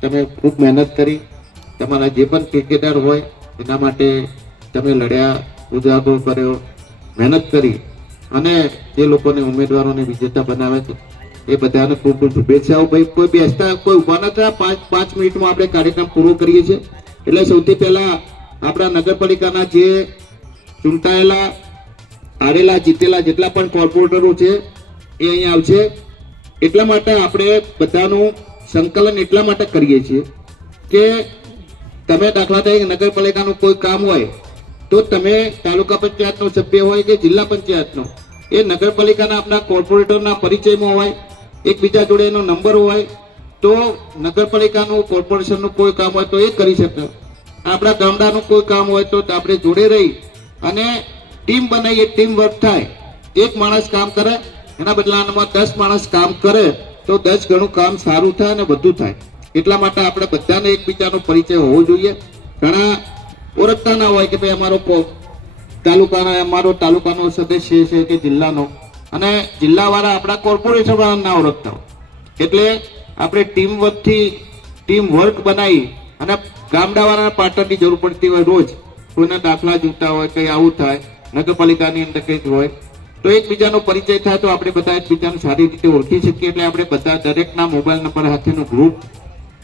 તમે ખૂબ મહેનત કરી, તમારા જે પણ ક્રિકેટર હોય એના માટે તમે લડ્યા, ઉજાગરો કર્યો, મહેનત કરી અને જે લોકોને ઉમેદવારોને વિજેતા બનાવે છે એ બધાને ખૂબ ખૂબ શુભેચ્છાઓ. ભાઈ કોઈ બેસતા, કોઈ ઉભા ન થયા. 5 મિનિટમાં આપણે કાર્યક્રમ પૂરો કરીએ છીએ. એટલે સૌથી પહેલા આપણા નગરપાલિકાના જે ચૂંટાયેલા, હારેલા, જીતેલા જેટલા પણ કોર્પોરેટરો છે એ અહીંયા આવશે. એટલા માટે આપણે બધાનું સંકલન એટલા માટે કરીએ છીએ કે તમે દાખલા તરીકે નગરપાલિકાનું કોઈ કામ હોય તો તમે તાલુકા પંચાયતનો સભ્ય હોય કે જિલ્લા પંચાયતનો એ નગરપાલિકાના આપણા કોર્પોરેટરના પરિચયમાં હોય, એકબીજા જોડે એનો નંબર હોય તો નગરપાલિકાનું કોર્પોરેશનનું કોઈ કામ હોય તો એ કરી શકે. આપણા ગામડાનું કોઈ કામ હોય તો આપણે જોડે રહી અને ટીમ બનાવીએ, ટીમ વર્ક થાય. એક માણસ કામ કરે એના બદલામાં 10 માણસ કામ કરે તો 10 ગણું કામ સારું થાય અને બધું થાય. એટલા માટે આપણે બધાને એકબીજાનો પરિચય હોવો જોઈએ. ઘણા ઓળખતા ના હોય કે ભાઈ અમારો તાલુકાનો સદસ્ય છે કે જિલ્લાનો, અને જિલ્લાવાળા આપણા કોર્પોરેશન વાળા ના ઓળખતા હોય. એટલે આપણે ટીમ વર્ક બનાવી અને ગામડાવાળાના પાર્ટનરની જરૂર પડતી હોય. રોજ કોઈના દાખલા જોતા હોય, કંઈ આવું થાય, નગરપાલિકાની અંદર કંઈક હોય તો એકબીજાનો પરિચય થાય તો આપણે બધા એકબીજાને સારી રીતે ઓળખી શકીએ. એટલે આપણે બધા દરેકના મોબાઈલ નંબર સાથેનું ગ્રુપ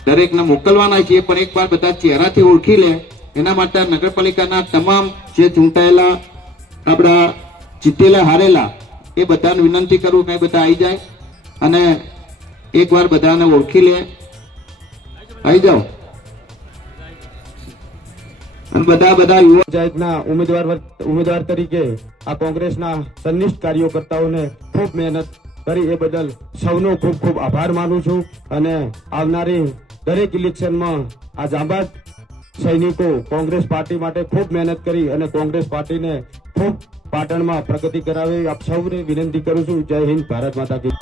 દરેકને મોકલવાના છીએ, પણ એકવાર બધા ચહેરાથી ઓળખી લે એના માટે નગરપાલિકાના તમામ જે ચૂંટાયેલા આપણા જીતેલા હારેલા એ બધાને વિનંતી કરું કે બધા આવી જાય અને એકવાર બધાને ઓળખી લે. આવી જાઓ અને બધા યુવા પંચાયતના ઉમેદવાર તરીકે આ કોંગ્રેસના સંનિષ્ઠ કાર્યકર્તાઓને ખૂબ મહેનત કરી એ બદલ સૌનો ખૂબ ખૂબ આભાર માનું છું. અને આવનારી દરેક ઇલેક્શનમાં આ જાંબાજ સૈનિકો કોંગ્રેસ પાર્ટી માટે ખૂબ મહેનત કરી અને કોંગ્રેસ પાર્ટીને ખૂબ પાટણમાં પ્રગતિ કરાવી આપ સૌને વિનંતી કરું છું. જય હિન્દ, ભારત માતા કી.